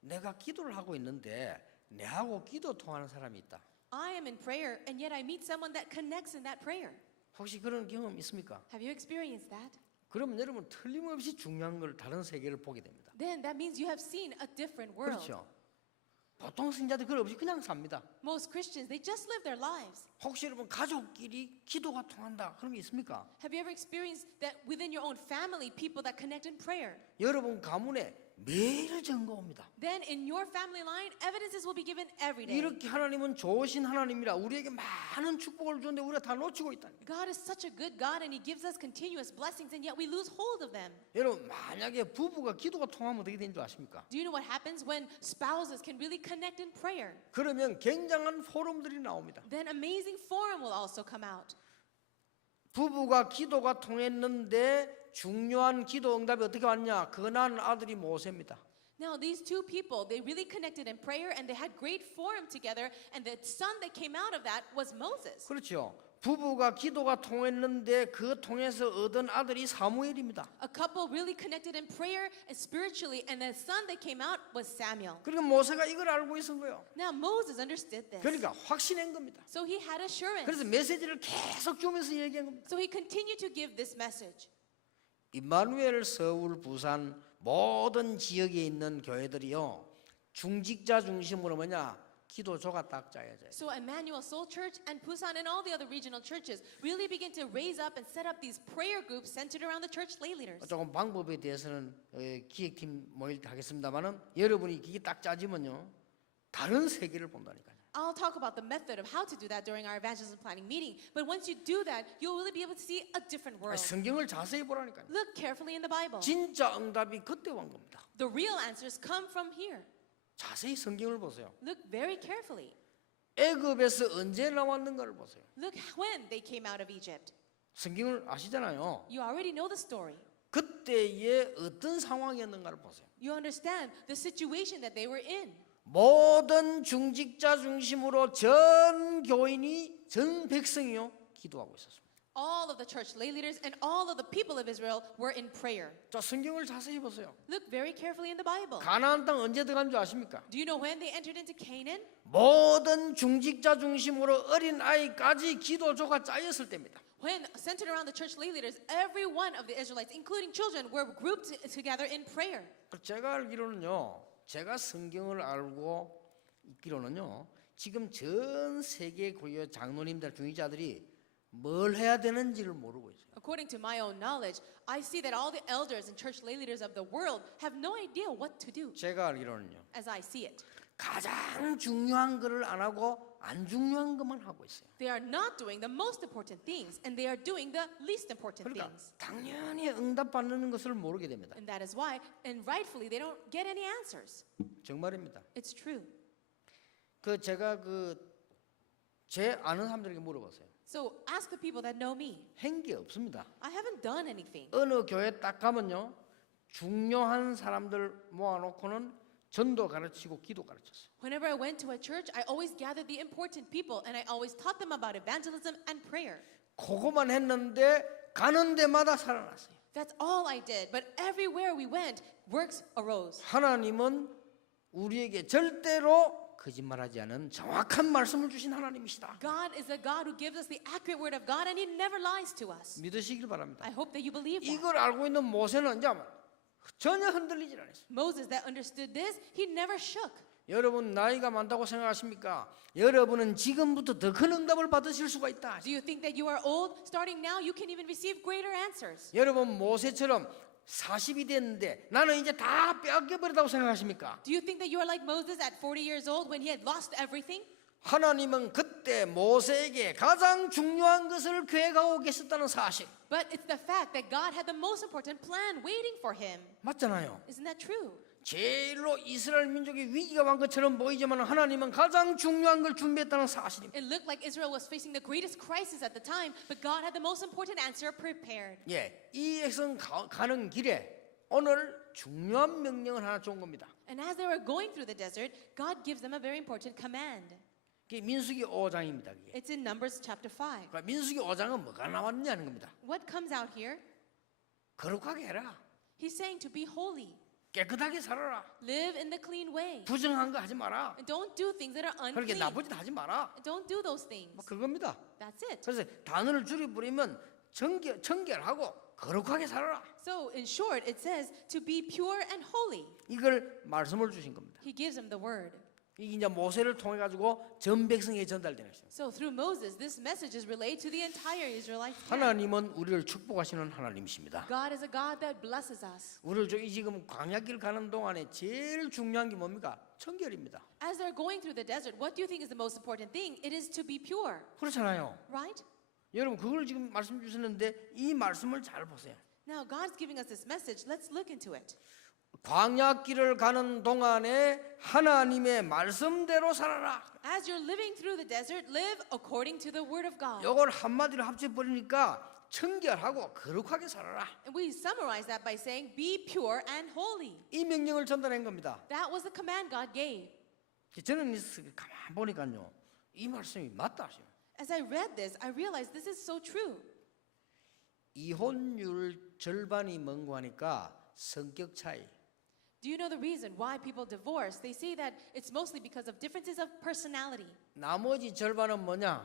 내가 기도를 하고 있는데 내하고 기도 통하는 사람이 있다. I am in prayer and yet I meet someone that connects in that prayer. 혹시 그런 경험 있습니까? Have you experienced that? 그러면 여러분 틀림없이 중요한 걸 다른 세계를 보게 됩니다. Then that means you have seen a different world. 그렇죠. 보통 신자들 그걸 없이 그냥 삽니다. Most Christians, they just live their lives. 혹시 여러분 가족끼리 기도가 통한다 그런 게 있습니까? Have you ever experienced that within your own family, people that connect in prayer? 여러분 가문에 매일 증거 옵니다. Then in your family line, evidences will be given every day. 이렇게 하나님은 좋으신 하나님이라 우리에게 많은 축복을 주는데 우리가 다 놓치고 있다니. God is such a good God and He gives us continuous blessings and yet we lose hold of them. 여러분 만약에 부부가 기도가 통하면 어떻게 되는 줄 아십니까? Do you know what happens when spouses can really connect in prayer? 그러면 굉장한 포럼들이 나옵니다. Then amazing forum will also come out. 부부가 기도가 통했는데 중요한 기도 응답이 어떻게 왔냐? 그 낳은 아들이 모세입니다. Now these two people, they really connected in prayer and they had great forum together and the son that came out of that was Moses. 그렇죠. 부부가 기도가 통했는데 그 통해서 얻은 아들이 사무엘입니다. A couple really connected in prayer and spiritually and the son that came out was Samuel. 그러니까 모세가 이걸 알고 있은 거예요. Now Moses understood this. 그러니까 확신한 겁니다. So he had assurance. 그래서 메시지를 계속 주면서 얘기한 겁니다. So he continued to give this message. 임마누엘, 서울, 부산 모든 지역에 있는 교회들이요 중직자 중심으로 뭐냐 기도조가 딱 짜여져요. So Emmanuel Soul Church and Busan and all the other regional churches really begin to raise up and set up these prayer groups centered around the church lay leaders. 조금 방법에 대해서는 기획팀 모일 때 하겠습니다만은 여러분이 이게 딱 짜지면요 다른 세계를 본다니까요. I'll talk about the method of how to do that during our evangelism planning meeting. But once you do that, you'll really be able to see a different world. 성경을 자세히 보라니까요. Look carefully in the Bible. 진짜 응답이 그때 온 겁니다. The real answers come from here. 자세히 성경을 보세요. Look very carefully. 애굽에서 언제 나왔는가를 보세요. Look when they came out of Egypt. 성경을 아시잖아요. You already know the story. 그때의 어떤 상황이었는가를 보세요. You understand the situation that they were in. 모든 중직자 중심으로 전 교인이 전 백성이요 기도하고 있었습니다. All of the church lay leaders and all of the people of Israel were in prayer. 자 성경을 자세히 보세요. Look very carefully in the Bible. 가나안 땅 언제 들어간 줄 아십니까? Do you know when they entered into Canaan? 모든 중직자 중심으로 어린 아이까지 기도조가 짜였을 때입니다. When centered around the church lay leaders, every one of the Israelites, including children, were grouped together in prayer. 제가 알기로는요, 제가 성경을 알고 있기로는요, 지금 전 세계 고유 장로님들 중직자들이 뭘 해야 되는지를 모르고 있어요. According to my own knowledge, I see that all the elders and church lay leaders of the world have no idea what to do, 제가 알기로는요, as I see it. 가장 중요한 거를 안 하고 안 중요한 것만 하고 있어요. They are not doing the most important things, and they are doing the least important 그러니까 things. 당연히 응답받는 것을 모르게 됩니다. And that is why, and rightfully, they don't get any answers. 정말입니다. It's true. 제가 제 아는 사람들에게 물어봤어요. So ask the people that know me. 한 게 없습니다. I haven't done anything. 어느 교회 딱 가면요, 중요한 사람들 모아놓고는 전도 가르치고 기도 가르쳤어요. Whenever I went to a church, I always gathered the important people and I always taught them about evangelism and prayer. 그거만 했는데 가는 데마다 살아났어요. That's all I did. But everywhere we went, works arose. 하나님은 우리에게 절대로 거짓말하지 않은 정확한 말씀을 주신 하나님이시다. God is a God who gives us the accurate word of God, and He never lies to us. 믿으시길 바랍니다. I hope that you believe that. 이걸 알고 있는 모세는 이제 전혀 흔들리질 않았어요. Moses that understood this, he never shook. 여러분 나이가 많다고 생각하십니까? 여러분은 지금부터 더 큰 응답을 받으실 수가 있다. Do you think that you are old? Starting now, you can even receive greater answers. 여러분 모세처럼 40이 됐는데 나는 이제 다 빼앗겨버렸다고 생각하십니까? Do you think that you are like Moses at 40 years old when he had lost everything? 하나님은 그때 모세에게 가장 중요한 것을 계획하고 계셨다는 사실 But it's the fact that God had the most important plan waiting for him. 맞잖아요. Isn't that true? 제일로 이스라엘 민족이 위기가 온 것처럼 보이지만 하나님은 가장 중요한 걸 준비했다는 사실입니다. It looked like Israel was facing the greatest crisis at the time, but God had the most important answer prepared. 예, 이 백성 가는 길에 오늘 중요한 명령을 하나 준 겁니다. And as they were going through the desert, God gives them a very important command. 그게 민수기 5장입니다. 그게. It's in Numbers chapter 5. 그러니까 민수기 5장은 뭐가 나왔냐는 겁니다. What comes out here? 거룩하게 해라. He's saying to be holy, 깨끗하게 살아라. live in the clean way, 부정한 거 하지 마라. and don't do things that are 그렇게 unclean. 나쁜 짓 하지 마라. Don't do those things. 뭐 그겁니다. That's it. 그래서 단어를 줄여버리면 청결하고 거룩하게 살아라. So in short, it says to be pure and holy. 이걸 말씀을 주신 겁니다. He gives them the word. 이게 이제 모세를 통해 가지고 전 백성에게 전달되는 것입니다. So through Moses, this message is relayed to the entire Israelite camp. 하나님은 우리를 축복하시는 하나님이십니다. God is a God that blesses us. 우리를 지금 광야길 가는 동안에 제일 중요한 게 뭡니까? 청결입니다. As they're going through the desert, what do you think is the most important thing? It is to be pure, 그렇잖아요. right? 여러분 그걸 지금 말씀 주셨는데 이 말씀을 잘 보세요. Now God's giving us this message. Let's look into it. 광야길을 가는 동안에 하나님의 말씀대로 살아라. As you're living through the desert, live according to the word of God. 이걸 한마디로 합쳐버리니까 청결하고 거룩하게 살아라. And we summarize that by saying, be pure and holy. 이 명령을 전달한 겁니다. That was the command God gave. 저는 가만 보니까요, 이 말씀이 맞다 하시요. As I read this, I realized this is so true. 이혼율 절반이 뭔고 성격 차이. Do you know the reason why people divorce? They say that it's mostly because of differences of personality. 나머지 절반은 뭐냐?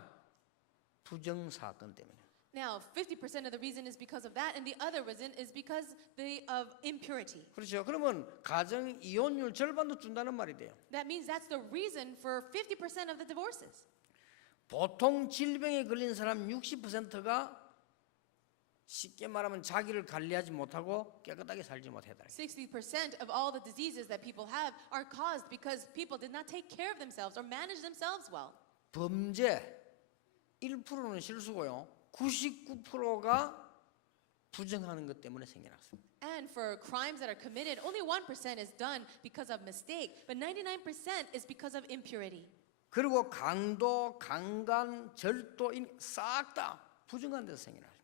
부정 사건 때문에. Now, 50% of the reason is because of that, and the other reason is because of impurity. 그렇죠. 그러면 가정 이혼율 절반도 준다는 말이 돼요. That means that's the reason for 50% of the divorces. 보통 질병에 걸린 사람 60%가 쉽게 말하면 자기를 관리하지 못하고 깨끗하게 살지 못했다. 60% of all the diseases that people have are caused because people did not take care of themselves or manage themselves well. 범죄 1%는 실수고요. 99%가 부정하는 것 때문에 생겨났습니다. And for crimes that are committed, only 1% is done because of mistake, but 99% is because of impurity. 그리고 강도, 강간, 절도 싹 다 부정한 데서 생겨났습니다.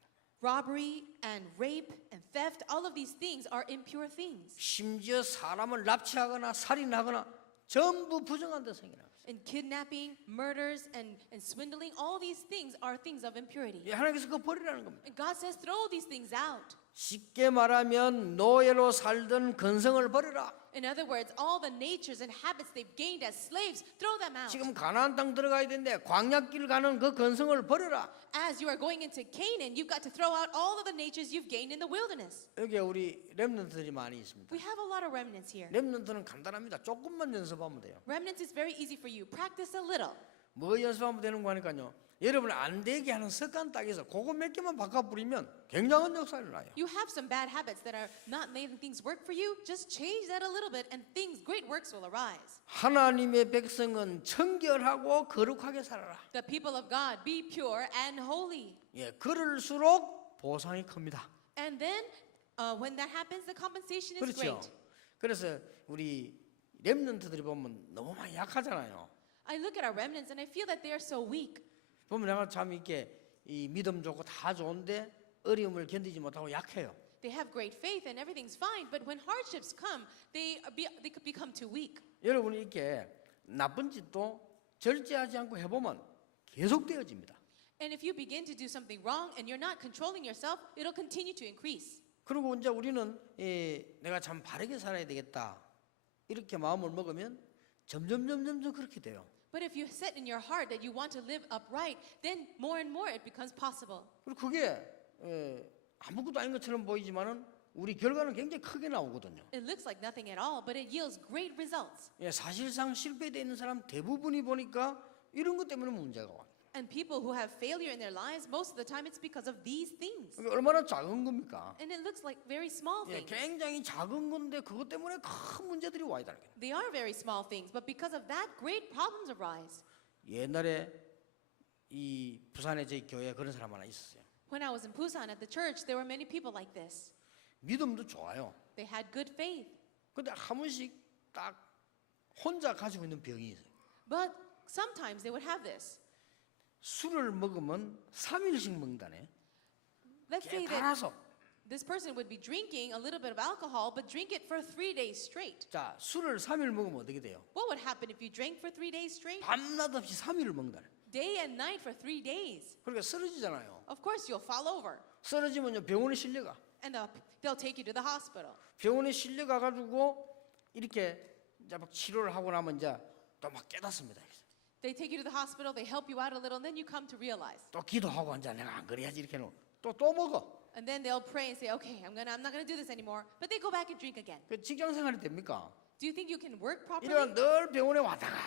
Robbery and rape and theft, all of these things are impure things. 심지어 사람을 납치하거나 살인하거나 전부 부정한 데서 생겨났습니다. And kidnapping, murders, and swindling, all these things are things of impurity. 하나님께서 그거 버리라는 겁니다. And God says, throw these things out. 쉽게 말하면 노예로 살던 근성을 버려라. In other words, all the natures and habits they've gained as slaves, throw them out. 지금 가나안 땅 들어가야 되는데 광야길 가는 그 근성을 버려라. As you are going into Canaan, you've got to throw out all of the natures you've gained in the wilderness. 여기 우리 렘넌트들이 많이 있습니다. We have a lot of remnants here. 렘넌트는 간단합니다. 조금만 연습하면 돼요. Remnants is very easy for you. Practice a little. 뭐 연습하면 되는 거 하니까요. 여러분 안 되게 하는 습관 딱 있어. 그거 몇 개만 바꿔 부리면 굉장한 역사를 나요. You have some bad habits that are not making things work for you. Just change that a little bit and great works will arise. 하나님의 백성은 청결하고 거룩하게 살아라. The people of God, be pure and holy. 예, 그럴수록 보상이 큽니다. And then when that happens, the compensation is 그렇죠. great. 그래서 우리 렘넌트들이 보면 너무 많이 약하잖아요. I look at our remnants and I feel that they are so weak. 보면 내가 참 이렇게 이 믿음 좋고 다 좋은데 어려움을 견디지 못하고 약해요. They have great faith and everything's fine, but when hardships come, they could become too weak. 여러분이 이렇게 나쁜 짓도 절제하지 않고 해보면 계속 되어집니다. And if you begin to do something wrong and you're not controlling yourself, it'll continue to increase. 그리고 이제 우리는 내가 참 바르게 살아야 되겠다 이렇게 마음을 먹으면 점점 그렇게 돼요. But if you set in your heart that you want to live upright, then more and more it becomes possible. 그리고 그게 아무것도 아닌 것처럼 보이지만은 우리 결과는 굉장히 크게 나오거든요. It looks like nothing at all, but it yields great results. 예, 사실상 실패되어 있는 사람 대부분이 보니까 이런 것 때문에 문제가 와요. And people who have failure in their lives, most of the time it's because of these things. 그게 얼마나 작은 겁니까? And it looks like very small 예, things. 굉장히 작은 건데 그것 때문에 큰 문제들이 와 있다는 거예요. They are very small things, but because of that, great problems arise. 옛날에 이 부산에 저희 교회에 그런 사람 하나 있었어요. When I was in Busan at the church, there were many people like this. 믿음도 좋아요. They had good faith, 근데 한 번씩 딱 혼자 가지고 있는 병이 있어요. but sometimes they would have this. 술을 먹으면 3일씩 먹다네. Let's say that 달아서. this person would be drinking a little bit of alcohol, but drink it for 3 days straight. 자, 술을 3일 먹으면 어떻게 돼요? What would happen if you drank for 3 days straight? 밤낮 없이 3일을 먹다네. Day and night for 3 days. 그러니까 쓰러지잖아요. Of course, you'll fall over, 쓰러지면요 병원에 실려가. and they'll take you to the hospital. 병원에 실려가 가지고 이렇게 이제 막 치료를 하고 나면 이제 또 막 깨닫습니다. They take you to the hospital, they help you out a little, and then you come to realize. 또 기도하고 이제 내가 안 그래야지 이렇게 놓. 또 먹어. And then they'll pray and say, okay, I'm not gonna do this anymore. But they go back and drink again. 그 직장 생활이 됩니까? Do you think you can work properly? 이러면 늘 병원에 왔다가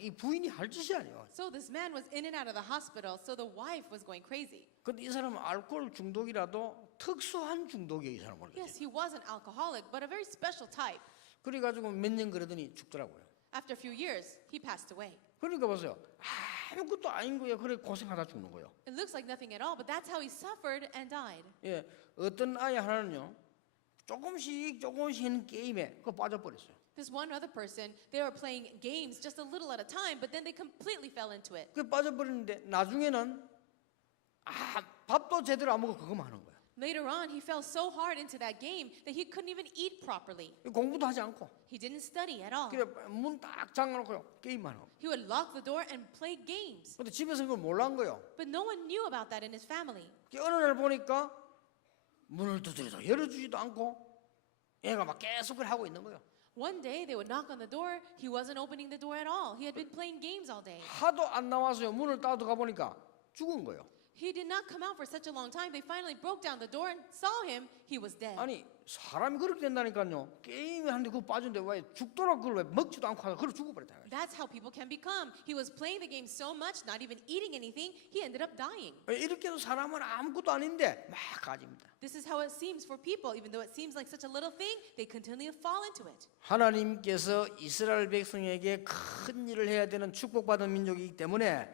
이 부인이 할 짓이 아니에요. So this man was in and out of the hospital, so the wife was going crazy. 근데 이 사람은 알코올 중독이라도 특수한 중독이에요, 이 사람은. Yes, he was an alcoholic, but a very special type. 그래가지고 몇 년 그러더니 죽더라고요. After a few years, he passed away. 그러니까 보세요. 아무것도 아닌 거예요. 그래 고생하다 죽는 거예요. It looks like nothing at all, but that's how he suffered and died. 예, 어떤 아이 하나는요. 조금씩 하는 게임에 그거 빠져버렸어요. This one other person, they were playing games just a little at a time, but then they completely fell into it. 그 빠져버리는데 나중에는 밥도 제대로 안 먹고 그거만 하는 거예요. Later on, he fell so hard into that game that he couldn't even eat properly. 공부도 하지 않고 He didn't study at all. 그래 문 딱 잠가놓고요 게임만 하고. He would lock the door and play games. 근데 집에서 그걸 몰랐는 거예요. But no one knew about that in his family. 어느 날 보니까 문을 두드려도 열어주지도 않고 얘가 막 계속 그걸 하고 있는 거예요. One day, they would knock on the door. He wasn't opening the door at all. He had been playing games all day. 하도 안 나와서요. 문을 따들어가 보니까 죽은 거예요. He did not come out for such a long time. They finally broke down the door and saw him. He was dead. 아니 사람이 그렇게 된다니까요. 게임을 하는데 그거 빠졌는데 왜 죽도록 그걸 왜 먹지도 않고 하다 그걸 죽어버렸다. That's how people can become. He was playing the game so much, not even eating anything, he ended up dying. 이렇게 해서 사람은 아무것도 아닌데 막 가집니다. This is how it seems for people. Even though it seems like such a little thing, they continually fall into it. 하나님께서 이스라엘 백성에게 큰 일을 해야 되는 축복받은 민족이기 때문에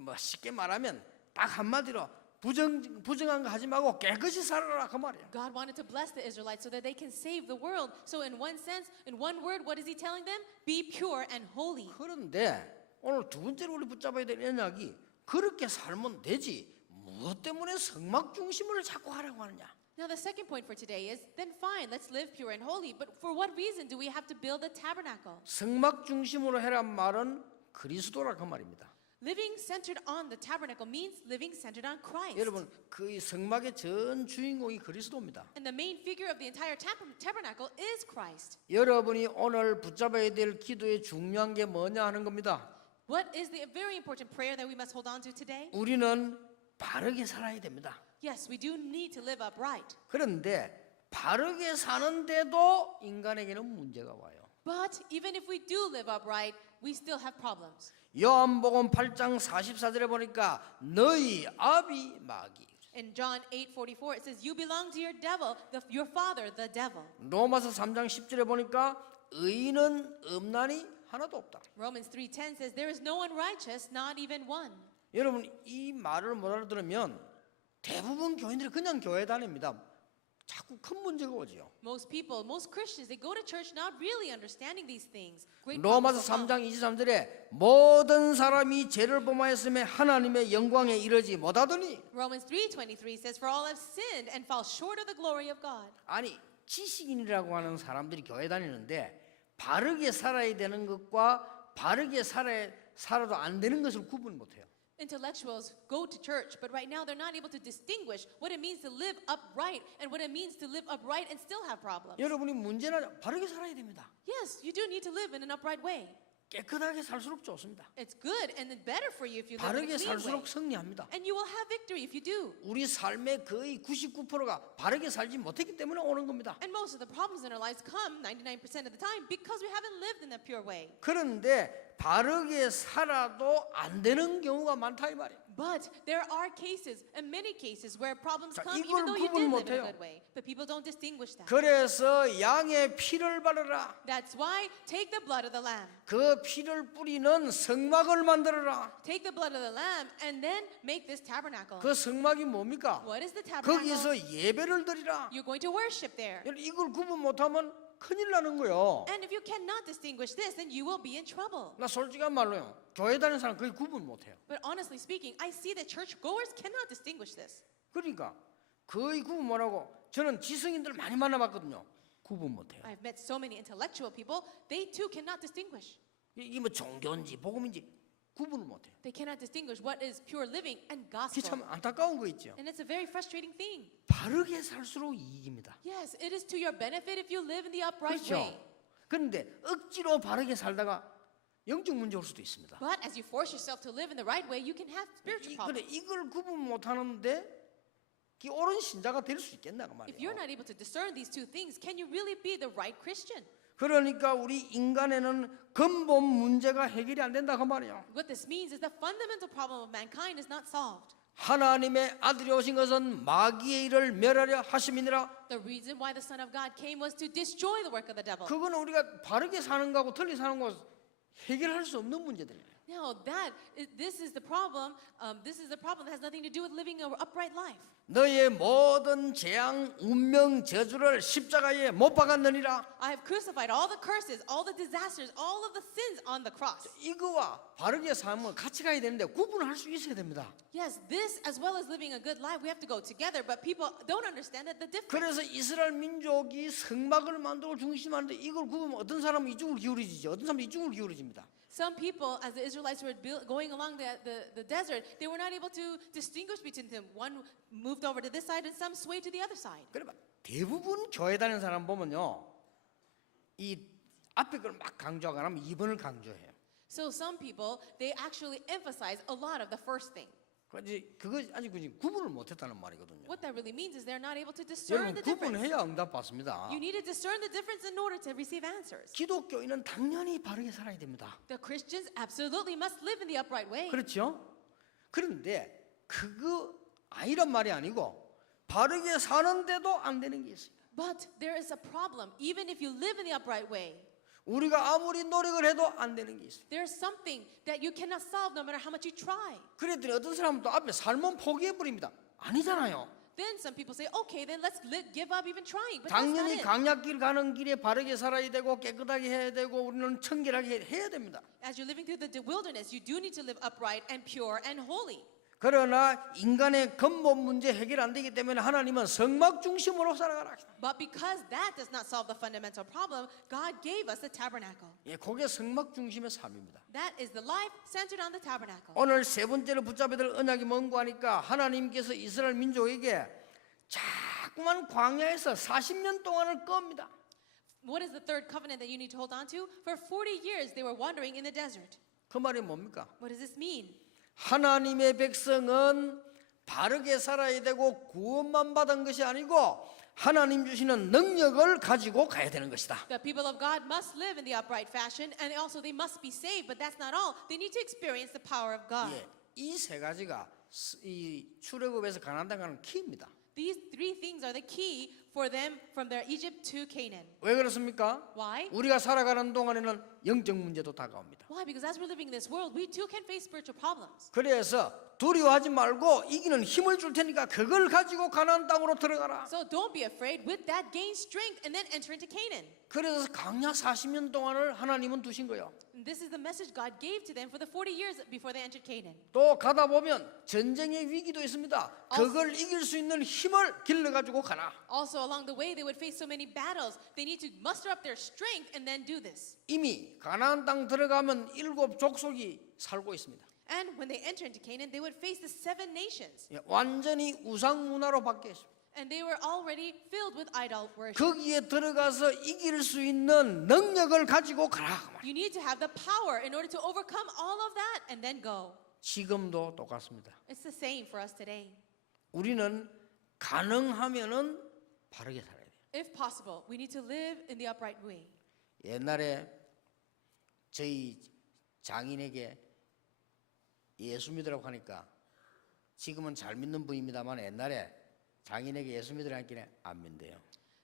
뭐 쉽게 말하면 딱 한마디로 부정한 거 하지 말고 깨끗이 살아라 그 말이에요. God wanted to bless the Israelites so that they can save the world. So in one sense, in one word, what is he telling them? Be pure and holy. 그런데 오늘 두 번째로 우리 붙잡아야 될 언약이 그렇게 살면 되지 무엇 때문에 성막 중심을 자꾸 하라고 하느냐. Now the second point for today is, then fine, let's live pure and holy. But for what reason do we have to build a tabernacle? 성막 중심으로 해란 말은 그리스도라 그 말입니다. Living centered on the tabernacle means living centered on Christ. 여러분 그 성막의 전 주인공이 그리스도입니다. And the main figure of the entire tabernacle is Christ. 여러분이 오늘 붙잡아야 될 기도의 중요한 게 뭐냐 하는 겁니다. What is the very important prayer that we must hold on to today? 우리는 바르게 살아야 됩니다. Yes, we do need to live upright. 그런데 바르게 사는데도 인간에게는 문제가 와요. But even if we do live upright, we still have problems. 요한복음 8장 44절에 보니까 너희 아비 마귀. In John 8:44, it says, "You belong to your devil, your father, the devil." 로마서 3장 10절에 보니까 의인은 없나니 하나도 없다. Romans 3:10 says, "There is no one righteous, not even one." 여러분 이 말을 못 알아들으면 대부분 교인들이 그냥 교회 다닙니다. 자꾸 큰 문제가 오지요. Most people, most Christians, they go to church not really understanding these things. Great 로마서 problems come. 3장 23절에 모든 사람이 죄를 범하였음에 하나님의 영광에 이르지 못하더니 Romans 3:23 says, "For all have sinned and fall short of the glory of God." 아니 지식인이라고 하는 사람들이 교회 다니는데 바르게 살아야 되는 것과 바르게 살아도 안 되는 것을 구분 못해요. intellectuals go to church, but right now they're not able to distinguish what it means to live upright and what it means to live upright and still have problems. 여러분이 문제는 바르게 살아야 됩니다. Yes, you do need to live in an upright way. 깨끗하게 살수록 좋습니다. It's good and then better for you if you live in 바르게 a clean way. 살수록 승리합니다. And you will have victory if you do. 우리 삶의 거의 99%가 바르게 살지 못했기 때문에 오는 겁니다. And most of the problems in our lives come 99% of the time because we haven't lived in a pure way. 그런데 바르게 살아도 안 되는 경우가 많다 이 말이에요. But there are cases, and many cases, where problems 자, come 이걸 even though you 구분 did live in 못해요. a good way. But people don't distinguish that. 그래서 양의 피를 바르라. That's why take the blood of the lamb. 그 피를 뿌리는 성막을 만들어라. Take the blood of the lamb and then make this tabernacle. 그 성막이 뭡니까? What is the tabernacle? 거기서 예배를 드리라. You're going to worship there. 이걸 구분 못하면 큰일 나는 거예요. And if you cannot distinguish this, then you will be in trouble. 나 솔직한 말로요. 교회 다니는 사람 거의 구분 못해요. But honestly speaking, I see that churchgoers cannot distinguish this. 그러니까 거의 구분 못하고 저는 지성인들 많이 만나봤거든요. 구분 못해요. I've met so many intellectual people, they too cannot distinguish. 이게 뭐 종교인지 복음인지 구분을 못해요. They cannot distinguish what is pure living and 그게 gospel. 참 안타까운 거 있죠. And it's a very frustrating thing. 바르게 살수록 이익입니다. Yes, it is to your benefit if you live in the upright 그렇죠. way. 그런데 억지로 바르게 살다가 영적 문제 올 수도 있습니다. But as you force yourself to live in the right way, you can have spiritual 그래 problems. 이걸 구분 못하는데 이 옳은 신자가 될 수 있겠나 그 If you're 말이에요. not able to discern these two things, can you really be the right Christian? 그러니까 우리 인간에는 근본 문제가 해결이 안 된다 그 말이에요. What this means is the fundamental problem of mankind is not solved. 하나님의 아들이 오신 것은 마귀의 일을 멸하려 하심이니라. The reason why the Son of God came was to destroy the work of the devil. 그건 우리가 바르게 사는 거하고 틀리 사는 거 해결할 수 없는 문제들이에요. Now this is the problem. This is the problem that has nothing to do with living an upright life. 너의 모든 재앙, 운명, 저주를 십자가에 못 박았느니라. I have crucified all the curses, all the disasters, all of the sins on the cross. 이거와 바르게 살면 같이 가야 되는데 구분할 수 있어야 됩니다. Yes, this as well as living a good life, we have to go together. But people don't understand that the difference. 그래서 이스라엘 민족이 성막을 만들고 중심하는데 이걸 구분하면 어떤 사람은 이쪽으로 기울어지죠. 어떤 사람은 이쪽으로 기울어집니다. Some people, as the Israelites were going along the desert, they were not able to distinguish between them. One moved over to this side and some swayed to the other side. 그러면 대부분 교회 다니는 사람 보면요. 이 앞에 걸 막 강조하거나 하면 2번을 강조해요. So some people, they actually emphasize a lot of the first thing. 그거 아직 구분을 못했다는 말이거든요. What that really means is they're not able to discern 여러분 the difference. 구분해야 응답 받습니다. You need to discern the difference in order to receive answers. 기독교인은 당연히 바르게 살아야 됩니다. The Christians absolutely must live in the upright way. 그렇죠? 그런데 그거 아니란 말이 아니고 바르게 사는데도 안 되는 게 있어요. But there is a problem. Even if you live in the upright way, 우리가 아무리 노력을 해도 안 되는 게 있어요. there's something that you cannot solve no matter how much you try. 그랬더니 어떤 사람은 또 앞에 삶은 포기해버립니다. 아니잖아요. Then some people say, okay, then let's give up even trying. But that's not 당연히 it. 강약길 가는 길에 바르게 살아야 되고 깨끗하게 해야 되고 우리는 청결하게 해야 됩니다. As you're living through the wilderness, you do need to live upright and pure and holy. 그러나 인간의 근본 문제 해결 안 되기 때문에 하나님은 성막 중심으로 살아가라. But because that does not solve the fundamental problem, God gave us the tabernacle. 예, 그게 성막 중심의 삶입니다. That is the life centered on the tabernacle. 오늘 세 번째로 붙잡아야 될 언약이 뭔고 하니까 하나님께서 이스라엘 민족에게 자꾸만 광야에서 40년 동안을 겁니다. What is the third covenant that you need to hold on to? For 40 years they were wandering in the desert. 그 말이 뭡니까? What does this mean? 하나님의 백성은 바르게 살아야 되고 구원만 받은 것이 아니고 하나님 주시는 능력을 가지고 가야 되는 것이다. The people of God must live in the upright fashion, and also they must be saved. But that's not all. They need to experience the power of God. 예, 이 세 가지가 이 출애굽에서 가나안 땅 가는 키입니다. These three things are the key for them from their Egypt to Canaan. 왜 그렇습니까? Why? 우리가 살아가는 동안에는 영적 문제도 다가옵니다. Why? Because as we're living in this world, we too can face spiritual problems. 그래서 두려워하지 말고 이기는 힘을 줄 테니까 그걸 가지고 가나안 땅으로 들어가라. So don't be afraid. With that, gain strength and then enter into Canaan. 그래서 강야 40년 동안을 하나님은 두신 거예요. And this is the message God gave to them for the 40 years before they entered Canaan. 또 가다 보면 전쟁의 위기도 있습니다. 그걸 이길 수 있는 힘을 길러 가지고 가라. Also, along the way, they would face so many battles. They need to muster up their strength and then do this. 이미 가나안 땅 들어가면 7 족속이 살고 있습니다. And when they enter into Canaan, they would face the 7 nations. 예, 완전히 우상 문화로 바뀌어 있습니다. And they were already filled with idol worship. 거기에 들어가서 이길 수 있는 능력을 가지고 가라. 그 말이에요. You need to have the power in order to overcome all of that and then go. 지금도 똑같습니다. It's the same for us today. 우리는 가능하면은 바르게 살아야 돼요. If possible, we need to live in the upright way. 옛날에 저희 장인에게 예수 믿으라고 하니까 지금은 잘 믿는 분입니다만 옛날에 장인에게 예수 믿으라니까 안 믿대요.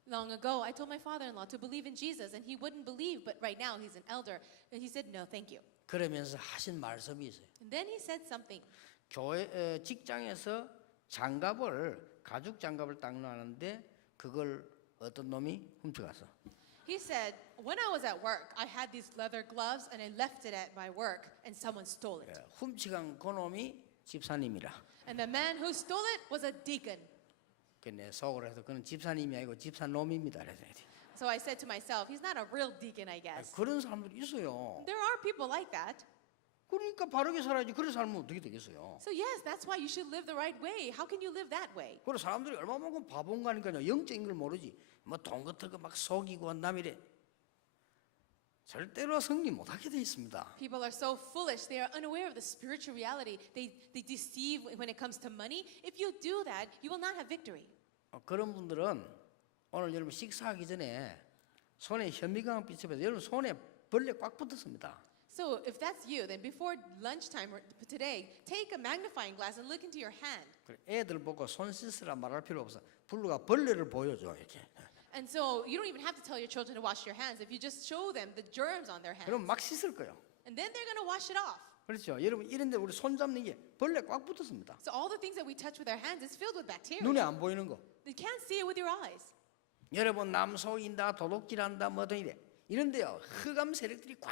Long ago, I told my father-in-law to believe in Jesus, and he wouldn't believe, but right now he's an elder, and he said, no, thank you. 그러면서 하신 말씀이 있어요. And then he said something. 교회 직장에서 장갑을 가죽 장갑을 딱 놔는데 그걸 어떤 놈이 훔쳐갔어. He said, when I was at work, I had these leather gloves, and I left it at my work, and someone stole it. 예, 훔쳐간 그 놈이 집사님이라. And the man who stole it was a deacon. 내 속으로 해서 그는 집사님이 아니고 집사놈입니다. 그래서 So I said to myself, he's not a real deacon, I guess. 그런 사람들이 있어요. There are people like that. 그러니까 바르게 살아야지. 그래 살면 어떻게 되겠어요? So yes, that's why you should live the right way. How can you live that way? 그래 사람들이 얼마만큼 바본가 하니까요. 영적인 걸 모르지. 뭐 돈 같은 거 막 속이고 남이래. 절대로 승리 못하게 돼 있습니다. People are so foolish. They are unaware of the spiritual reality. They deceive when it comes to money. If you do that, you will not have victory. 그런 분들은 오늘 여러분 식사하기 전에 손에 현미경 비춰서 여러분 손에 벌레 꽉 붙었습니다. So if that's you, then before lunchtime or today, take a magnifying glass and look into your hand. 그래, 애들 보고 손 씻으라 말할 필요 없어. 불루가 벌레를 보여줘 이렇게. And so you don't even have to tell your children to wash your hands. If you just show them the germs on their hands, 그럼 막 씻을 거예요. and then they're going to wash it off. 그렇죠. 여러분 이런데 우리 손 잡는 게 벌레 꽉 붙었습니다. So all the things that we touch with our hands is filled with bacteria. 눈에 안 보이는 거. You can't see it with your eyes. 여러분 남 속인다, 도둑질한다, 뭐든 이래. 이런데요 흑암 세력들이 꽉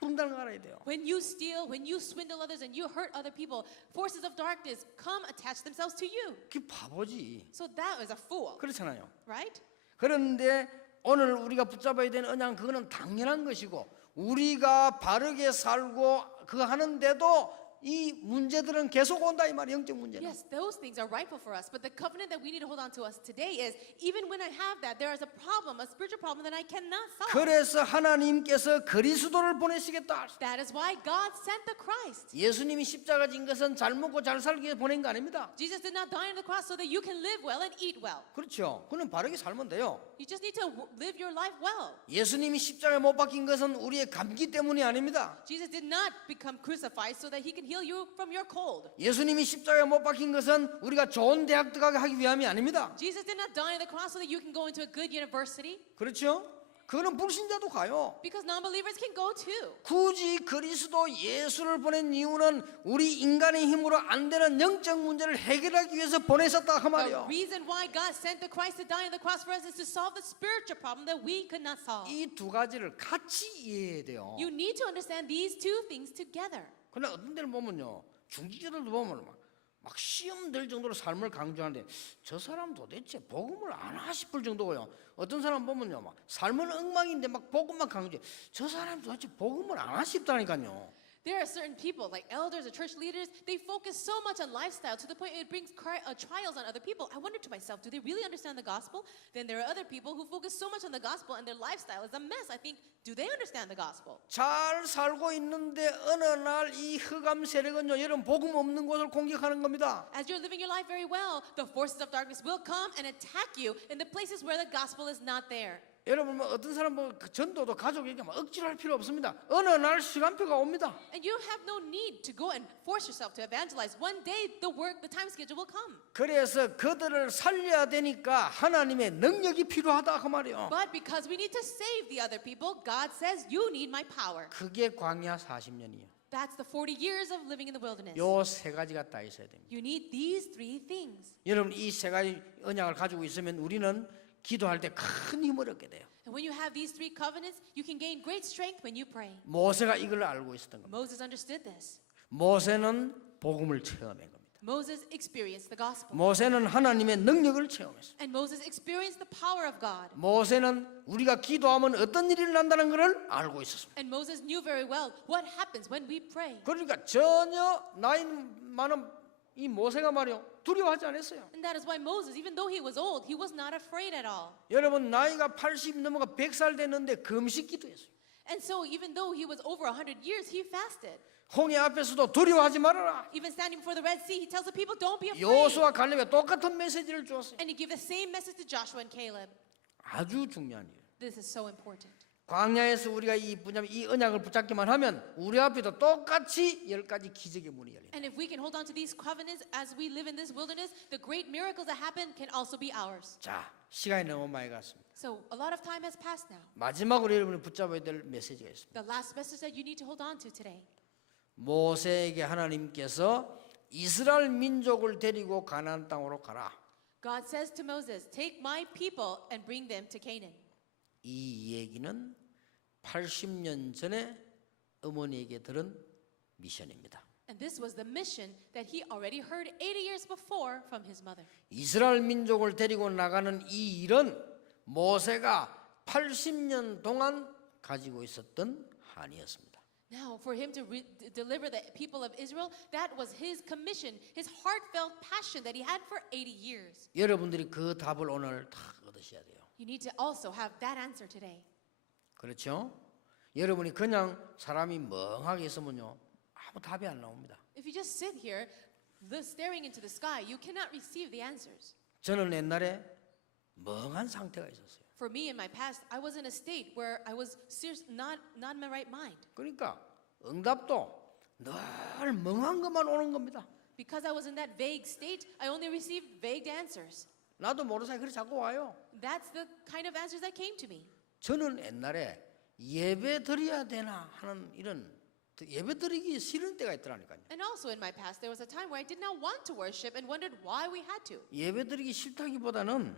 분다는 걸 알아야 돼요. When you steal, when you swindle others, and you hurt other people, forces of darkness come attach themselves to you. 그게 바보지. So that is a fool, 그렇잖아요. right? 그런데 오늘 우리가 붙잡아야 되는 언양 그거는 당연한 것이고 우리가 바르게 살고 그거 하는데도 이 문제들은 계속 온다 이 말이에요. 영적 문제는. Yes, those things are rightful for us. But the covenant that we need to hold on to us today is, even when I have that, there is a problem, a spiritual problem that I cannot solve. 그래서 하나님께서 그리스도를 보내시겠다. That is why God sent the Christ. 예수님이 십자가 진 것은 잘 먹고 잘 살기 위해 보낸 거 아닙니다. Jesus did not die on the cross so that you can live well and eat well. 그렇죠. 그는 바르게 살면 돼요. You just need to live your life well. 예수님이 십자가에 못 박힌 것은 우리의 감기 때문이 아닙니다. Jesus did not become crucified so that he can heal you from your cold. 예수님이 십자가에 못 박힌 것은 우리가 좋은 대학 들어가게 하기 위함이 아닙니다. Jesus did not die on the cross so that you can go into a good university. 그렇죠? 그거는 불신자도 가요. Because non-believers can go too. 굳이 그리스도 예수를 보낸 이유는 우리 인간의 힘으로 안 되는 영적 문제를 해결하기 위해서 보내셨다 그 The 말이에요. reason why God sent the Christ to die on the cross for us is to solve the spiritual problem that we could not solve. 이 두 가지를 같이 이해해야 돼요. You need to understand these two things together. 그러나 어떤 데를 보면요, 중직자들도 보면 막 시험 될 정도로 삶을 강조하는데 저 사람 도대체 복음을 아나 싶을 정도고요. 어떤 사람 보면요, 막 삶은 엉망인데 막 복음만 강조해. 저 사람 도대체 복음을 아나 싶다니까요. There are certain people, like elders or church leaders, they focus so much on lifestyle to the point it brings trials on other people. I wonder to myself, do they really understand the gospel? Then there are other people who focus so much on the gospel and their lifestyle is a mess. I think, do they understand the gospel? 잘 살고 있는데 어느 날 이 흑암 세력은요, 여러분 복음 없는 곳을 공격하는 겁니다. As you're living your life very well, the forces of darkness will come and attack you in the places where the gospel is not there. 여러분 뭐 어떤 사람 뭐 전도도 가족에게 막 억지로 할 필요 없습니다. 어느 날 시간표가 옵니다. And you have no need to go and force yourself to evangelize. One day the time schedule will come. 그래서 그들을 살려야 되니까 하나님의 능력이 필요하다 그 말이에요. But because we need to save the other people, God says you need my power. 그게 광야 40년이에요. That's the 40 years of living in the wilderness. 요 세 가지가 다 있어야 됩니다. You need these three things. 여러분 이 세 가지 언약을 가지고 있으면 우리는 기도할 때 큰 힘을 얻게 돼요. And when you have these three covenants, you can gain great strength when you pray. 모세가 이걸 알고 있었던 겁니다. Moses understood this. 모세는 복음을 체험한 겁니다. Moses experienced the gospel. 모세는 하나님의 능력을 체험했어요. And Moses experienced the power of God. 모세는 우리가 기도하면 어떤 일이 난다는 것을 알고 있었습니다. And Moses knew very well what happens when we pray. 그러니까 전혀 나이 많은 이 모세가 말이요 두려워하지 않았어요. And that is why Moses, even though he was old, he was not afraid at all. 여러분 나이가 80 넘어가 100살 됐는데 금식 기도했어요. And so even though he was over 100 years, he fasted. 홍해 앞에서도 두려워하지 말아라. Even standing before the Red Sea, he tells the people, don't be afraid. 여호수아 갈렙에 똑같은 메시지를 주었어요. And he gave the same message to Joshua and Caleb. 아주 중요한 일. This is so important. 광야에서 우리가 이 언약을 붙잡기만 하면 우리 앞에도 똑같이 10가지 기적의 문이 열립니다. And if we can hold on to these covenants as we live in this wilderness, the great miracles that happen can also be ours. 자, 시간이 너무 많이 갔습니다. So a lot of time has passed now. 마지막으로 여러분이 붙잡아야 될 메시지가 있습니다. The last message that you need to hold on to today. 모세에게 하나님께서 이스라엘 민족을 데리고 가나안 땅으로 가라. God says to Moses, take my people and bring them to Canaan. 이 얘기는 80년 전에 어머니에게 들은 미션입니다. And this was the mission that he already heard 80 years before from his mother. 이스라엘 민족을 데리고 나가는 이 일은 모세가 80년 동안 가지고 있었던 한이었습니다. Now, for him to deliver the people of Israel, that was his commission, his heartfelt passion that he had for 80 years. 여러분들이 그 답을 오늘 다 얻으셔야 돼요. You need to also have that answer today. 그렇죠? 여러분이 그냥 사람이 멍하게 있으면요 아무 답이 안 나옵니다. If you just sit here staring into the sky, you cannot receive the answers. 저는 옛날에 멍한 상태가 있었어요. For me in my past, I was in a state where I was not in my right mind. 그러니까 응답도 늘 멍한 것만 오는 겁니다. Because I was in that vague state, I only received vague answers. 나도 모르는 사이 그렇게 자꾸 와요. That's the kind of answers that came to me. 저는 옛날에 예배 드려야 되나 하는 이런 예배 드리기 싫은 때가 있더라니까요. And also in my past, there was a time where I did not want to worship and wondered why we had to. 예배 드리기 싫다기보다는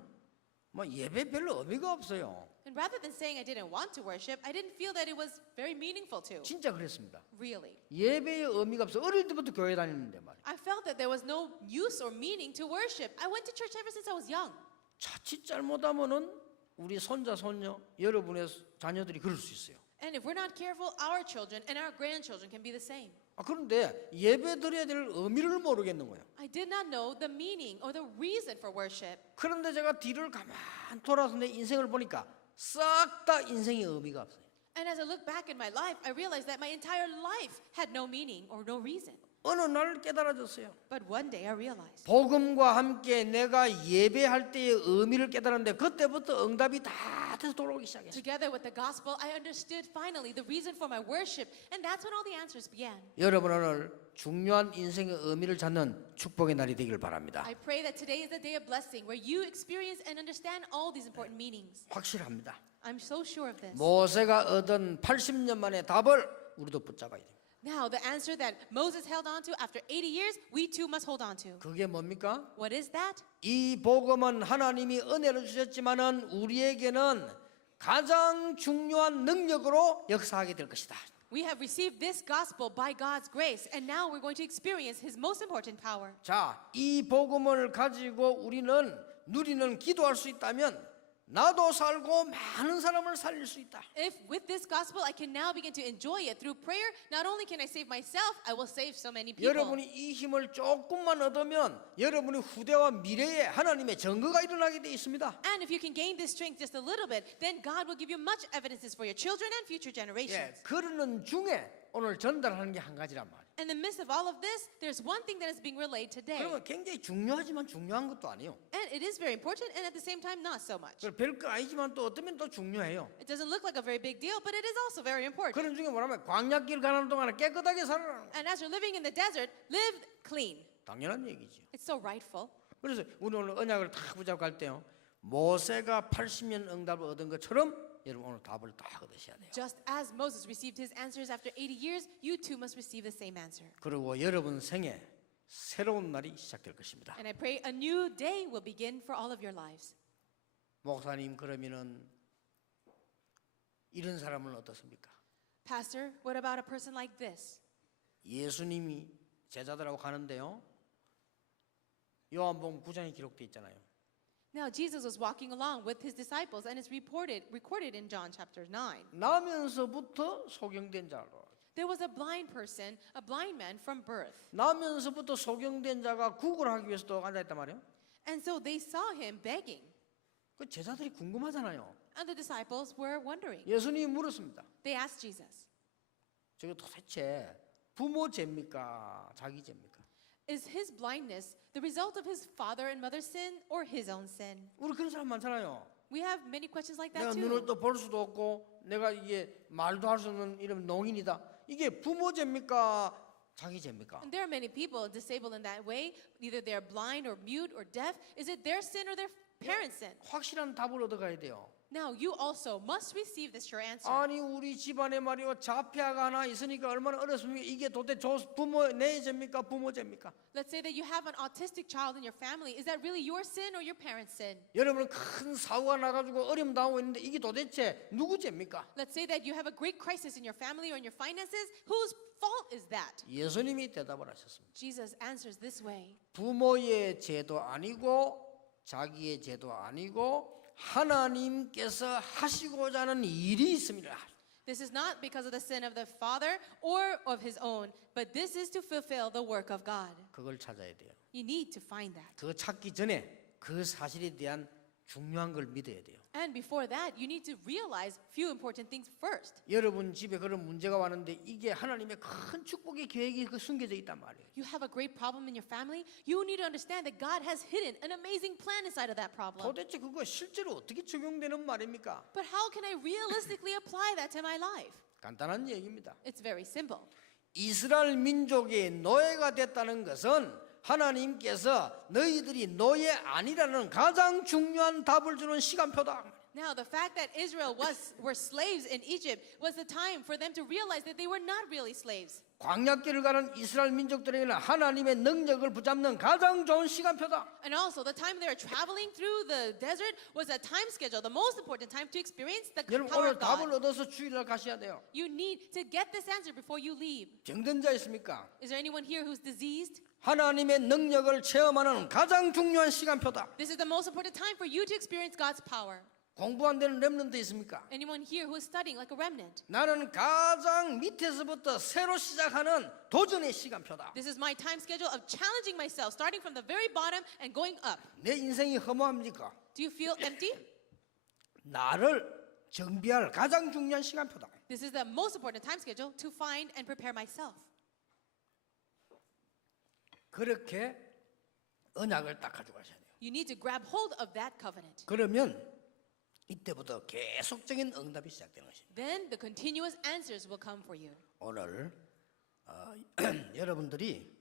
뭐 예배 별로 의미가 없어요. And rather than saying I didn't want to worship, I didn't feel that it was very meaningful to. 진짜 그랬습니다. Really. 예배의 의미가 없어. 어릴 때부터 교회 다니는데 말이에요. I felt that there was no use or meaning to worship. I went to church ever since I was young. 자칫 잘못하면은 우리 손자 손녀 여러분의 자녀들이 그럴 수 있어요. And if we're not careful, our children and our grandchildren can be the same. 그런데 예배 드려야 될 의미를 모르겠는 거예요. I did not know the meaning or the reason for worship. 그런데 제가 뒤를 가만 돌아서 내 인생을 보니까 싹 다 인생의 의미가 없어요. And as I look back in my life, I realized that my entire life had no meaning or no reason. 어느 날 깨달아졌어요. But one day I realized. 복음과 함께 내가 예배할 때의 의미를 깨달았는데 그때부터 응답이 다 돼서 돌아오기 시작했어요. Together with the gospel, I understood finally the reason for my worship, and that's when all the answers began. 여러분 오늘 중요한 인생의 의미를 찾는 축복의 날이 되기를 바랍니다. I pray that today is a day of blessing where you experience and understand all these important meanings. 확실합니다. I'm so sure of this. 모세가 얻은 80년 만의 답을 우리도 붙잡아야 돼요. Now, the answer that Moses held on to after 80 years, we too must hold on to. 그게 뭡니까? What is that? 이 복음은 하나님이 은혜를 주셨지만은 우리에게는 가장 중요한 능력으로 역사하게 될 것이다. We have received this gospel by God's grace, and now we're going to experience His most important power. 자, 이 복음을 가지고 우리는 누리는 기도할 수 있다면 나도 살고 많은 사람을 살릴 수 있다. If with this gospel I can now begin to enjoy it through prayer, not only can I save myself, I will save so many people. 여러분이 이 힘을 조금만 얻으면 여러분의 후대와 미래에 하나님의 증거가 일어나게 돼 있습니다. And if you can gain this strength just a little bit, then God will give you much evidences for your children and future generations. 그러는 중에 오늘 전달하는 게 한 가지란 말이에요. In the midst of all of this, there's one thing that is being relayed today. 그러면 굉장히 중요하지만 중요한 것도 아니에요. And it is very important, and at the same time, not so much. 별거 아니지만 또 어쩌면 또 중요해요. It doesn't look like a very big deal, but it is also very important. 그런 중에 뭐라면 광야길 가는 동안에 깨끗하게 살아라. And as you're living in the desert, live clean. 당연한 얘기죠. It's so rightful. 그래서 우리 오늘 언약을 다 붙잡고 갈 때요. 모세가 80년 응답을 얻은 것처럼 여러분 오늘 답을 다 얻으셔야 돼요. Just as Moses received his answers after 80 years, you too must receive the same answer. 그리고 여러분 생에 새로운 날이 시작될 것입니다. And I pray a new day will begin for all of your lives. 목사님 그러면은 이런 사람은 어떻습니까? Pastor, what about a person like this? 예수님이 제자들하고 가는데요. 요한복음 9장에 기록돼 있잖아요. Now Jesus was walking along with his disciples, and it's recorded in John chapter 9. 나면서부터 소경된 자로. There was a blind person, a blind man from birth. 나면서부터 소경된 자가 구걸하기 위해서 또 앉아 있단 말이에요. And so they saw him begging. 그 제자들이 궁금하잖아요. And the disciples were wondering. 예수님이 물었습니다. They asked Jesus, 저게 도대체 부모 죄입니까? 자기 죄입니까? is his blindness the result of his father and mother's sin or his own sin? 우리 그런 사람 많잖아요. We have many questions like 내가 that 눈을 too. 또 볼 수도 없고 내가 이게 말도 할 수 없는 이런 농인이다. 이게 부모 죄입니까? 자기 죄입니까? And there are many people disabled in that way. Either they're blind or mute or deaf. Is it their sin or their parents' sin? 확실한 답을 얻어가야 돼요. Now you also must receive this sure answer. 아니 우리 집안에 말이요 자폐아가 하나 있으니까 얼마나 어렵습니까? 이게 도대체 부모 내 죄입니까? 부모 죄입니까? Let's say that you have an autistic child in your family. Is that really your sin or your parents' sin? 여러분은 큰 사고가 나가지고 어려움 당하고 있는데 이게 도대체 누구 죄입니까? Let's say that you have a great crisis in your family or in your finances. Whose fault is that? 예수님이 대답을 하셨습니다. Jesus answers this way. 부모의 죄도 아니고 자기의 죄도 아니고 하나님께서 하시고자 하는 일이 있습니다. This is not because of the sin of the father or of his own, but this is to fulfill the work of God. 그걸 찾아야 돼요. You need to find that. 그거 찾기 전에 그 사실에 대한 중요한 걸 믿어야 돼요. And before that, you need to realize few important things first. 여러분 집에 그런 문제가 왔는데 이게 하나님의 큰 축복의 계획이 숨겨져 있단 말이에요. You have a great problem in your family, you need to understand that God has hidden an amazing plan inside of that problem. 도대체 그거 실제로 어떻게 적용되는 말입니까? But how can I realistically apply that to my life? 간단한 얘기입니다. It's very simple. 이스라엘 민족의 노예가 됐다는 것은 하나님께서 너희들이 노예 아니라는 가장 중요한 답을 주는 시간표다. Now, the fact that Israel were slaves in Egypt was the time for them to realize that they were not really slaves. 광야길을 가는 이스라엘 민족들에게는 하나님의 능력을 붙잡는 가장 좋은 시간표다. And also, the time they were traveling through the desert was a time schedule, the most important time to experience the 여러분 power 오늘 of 답을 God. 얻어서 주일날 가셔야 돼요. You need to get this answer before you leave. 병든 자 있습니까? Is there anyone here who's diseased? 하나님의 능력을 체험하는 가장 중요한 시간표다. This is the most important time for you to experience God's power. 공부 안 되는 렘넌트 있습니까? Anyone here who is studying like a remnant? 나는 가장 밑에서부터 새로 시작하는 도전의 시간표다. This is my time schedule of challenging myself, starting from the very bottom and going up. 내 인생이 허무합니까? Do you feel empty? 나를 정비할 가장 중요한 시간표다. This is the most important time schedule to find and prepare myself. 그렇게 언약을 딱 가져가셔야 돼요. You need to grab hold of that covenant. 그러면 이때부터 계속적인 응답이 시작되는 것입니다. Then the continuous answers will come for you. 오늘 여러분들이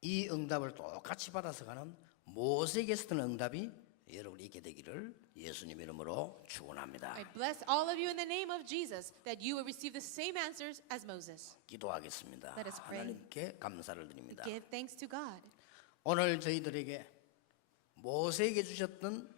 이 응답을 똑같이 받아서 가는 모세에게 쓰던 응답이 여러분이 있게 되기를 예수님 이름으로 축원합니다. I bless all of you in the name of Jesus that you will receive the same answers as Moses. 기도하겠습니다. Let us pray. 하나님께 감사를 드립니다. Give thanks to God. 오늘 저희들에게 모세에게 주셨던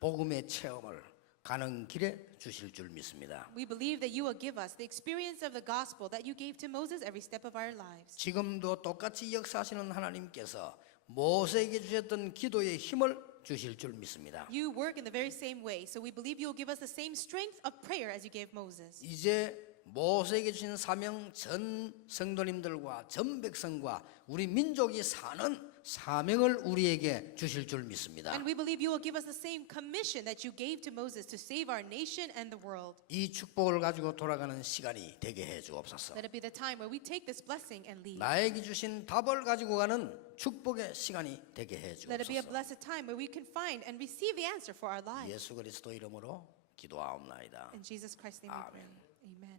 복음의 체험을 가는 길에 주실 줄 믿습니다. We believe that you will give us the experience of the gospel that you gave to Moses every step of our lives. 지금도 똑같이 역사하시는 하나님께서 모세에게 주셨던 기도의 힘을 주실 줄 믿습니다. You work in the very same way, so we believe you will give us the same strength of prayer as you gave Moses. 이제 모세에게 주신 사명 전 성도님들과 전 백성과 우리 민족이 사는 사명을 우리에게 주실 줄 믿습니다. And we believe you will give us the same commission that you gave to Moses to save our nation and the world. 이 축복을 가지고 돌아가는 시간이 되게 해 주옵소서. Let it be the time where we take this blessing and leave. 나에게 주신 답을 가지고 가는 축복의 시간이 되게 해 Let it be a 주옵소서. blessed time where we can find and receive the answer for our lives. 예수 그리스도 이름으로 기도하옵나이다. In Jesus Christ's name we 아멘. pray. Amen.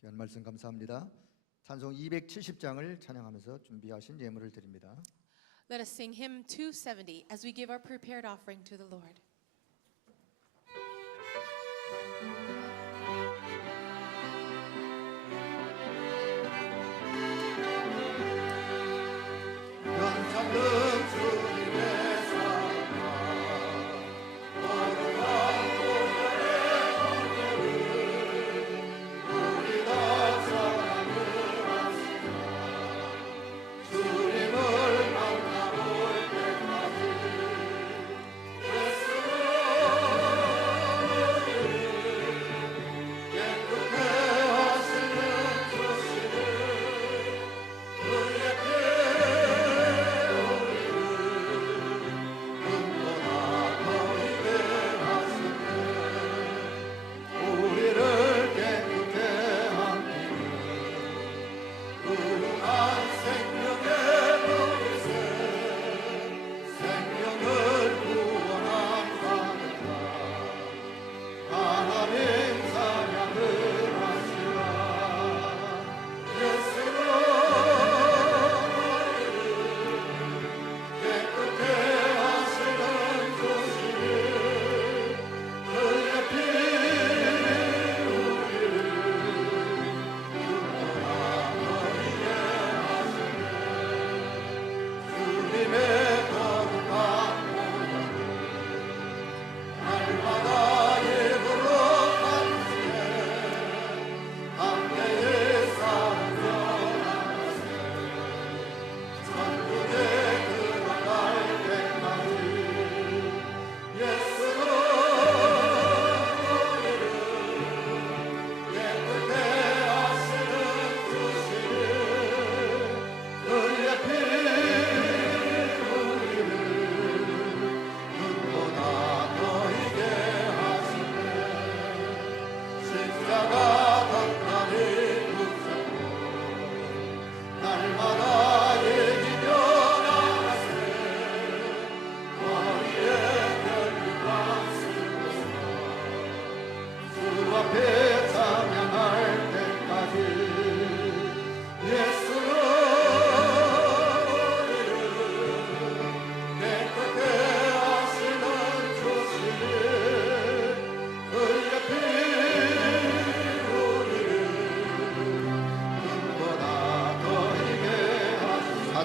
귀한 말씀 감사합니다. 찬송 270장을 찬양하면서 준비하신 예물을 드립니다. Let us sing hymn 270 as we give our prepared offering to the Lord. 우리 다 사랑하는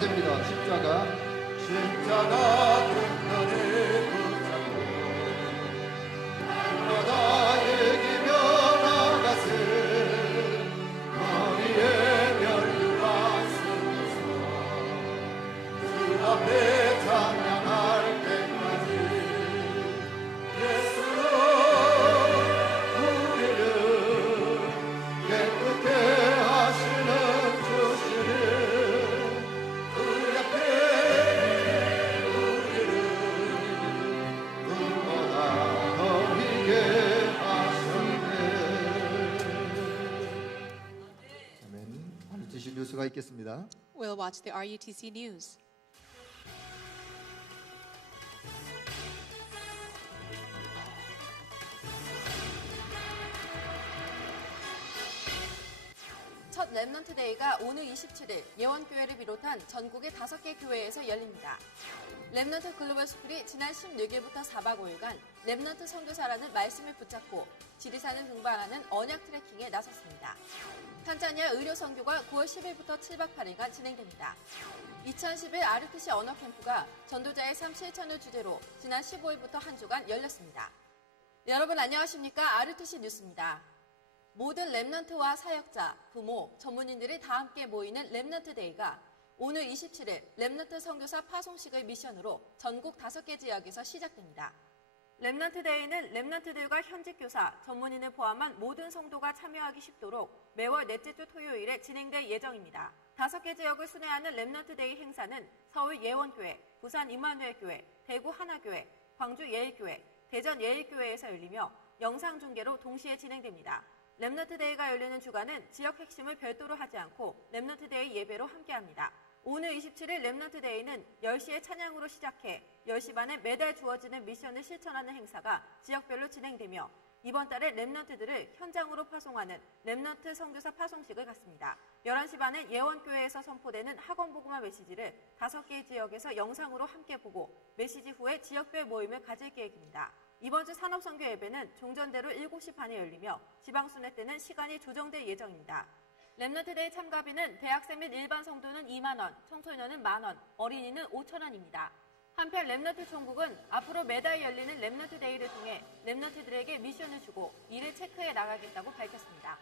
됩니다. 십자가 등단에 붙잡고 날마다 얘기며 나가세 머리에 면류가 쓰면서 주 앞에 찬양할 때까지 예수는 우리를 깨끗게 하시는 주시니 우리 앞에 우리를 눈보다 더이게 하셨네. 아멘. RUTC 뉴스가 있겠습니다. We'll watch the RUTC News. 첫 렘넌트 데이가 오늘 27일 예원교회를 비롯한 전국의 5개 교회에서 열립니다. 렘넌트 글로벌 스쿨이 지난 16일부터 4박 5일간 렘넌트 선교사라는 말씀을 붙잡고 지리산을 등반하는 언약 트레킹에 나섰습니다. 탄자니아 의료 선교가 9월 10일부터 7박 8일간 진행됩니다. 2011 RUTC 언어 캠프가 전도자의 삶 실천을 주제로 지난 15일부터 한 주간 열렸습니다. 여러분 안녕하십니까? RUTC 뉴스입니다. 모든 렘넌트와 사역자, 부모, 전문인들이 다 함께 모이는 렘넌트 데이가 오늘 27일 렘넌트 선교사 파송식을 미션으로 전국 5개 지역에서 시작됩니다. 렘넌트 데이는 렘넌트들과 현직 교사, 전문인을 포함한 모든 성도가 참여하기 쉽도록 매월 넷째 주 토요일에 진행될 예정입니다. 5개 지역을 순회하는 렘넌트 데이 행사는 서울 예원교회, 부산 임마누엘교회, 대구 하나교회, 광주 예일교회, 대전 예일교회에서 열리며 영상 중계로 동시에 진행됩니다. 렘넌트 데이가 열리는 주간은 지역 핵심을 별도로 하지 않고 렘넌트 데이 예배로 함께합니다. 오늘 27일 렘넌트 데이는 10시에 찬양으로 시작해 10시 반에 매달 주어지는 미션을 실천하는 행사가 지역별로 진행되며 이번 달에 렘넌트들을 현장으로 파송하는 렘넌트 선교사 파송식을 갖습니다. 11시 반에 예원교회에서 선포되는 학원복음화 메시지를 5개의 지역에서 영상으로 함께 보고 메시지 후에 지역별 모임을 가질 계획입니다. 이번 주 산업선교 예배는 종전대로 7시 반에 열리며 지방순회 때는 시간이 조정될 예정입니다. 렘넌트 데이 참가비는 대학생 및 일반 성도는 2만 원, 청소년은 1만 원, 어린이는 5천 원입니다. 한편 렘넌트 총국은 앞으로 매달 열리는 렘넌트 데이를 통해 렘넌트들에게 미션을 주고 이를 체크해 나가겠다고 밝혔습니다.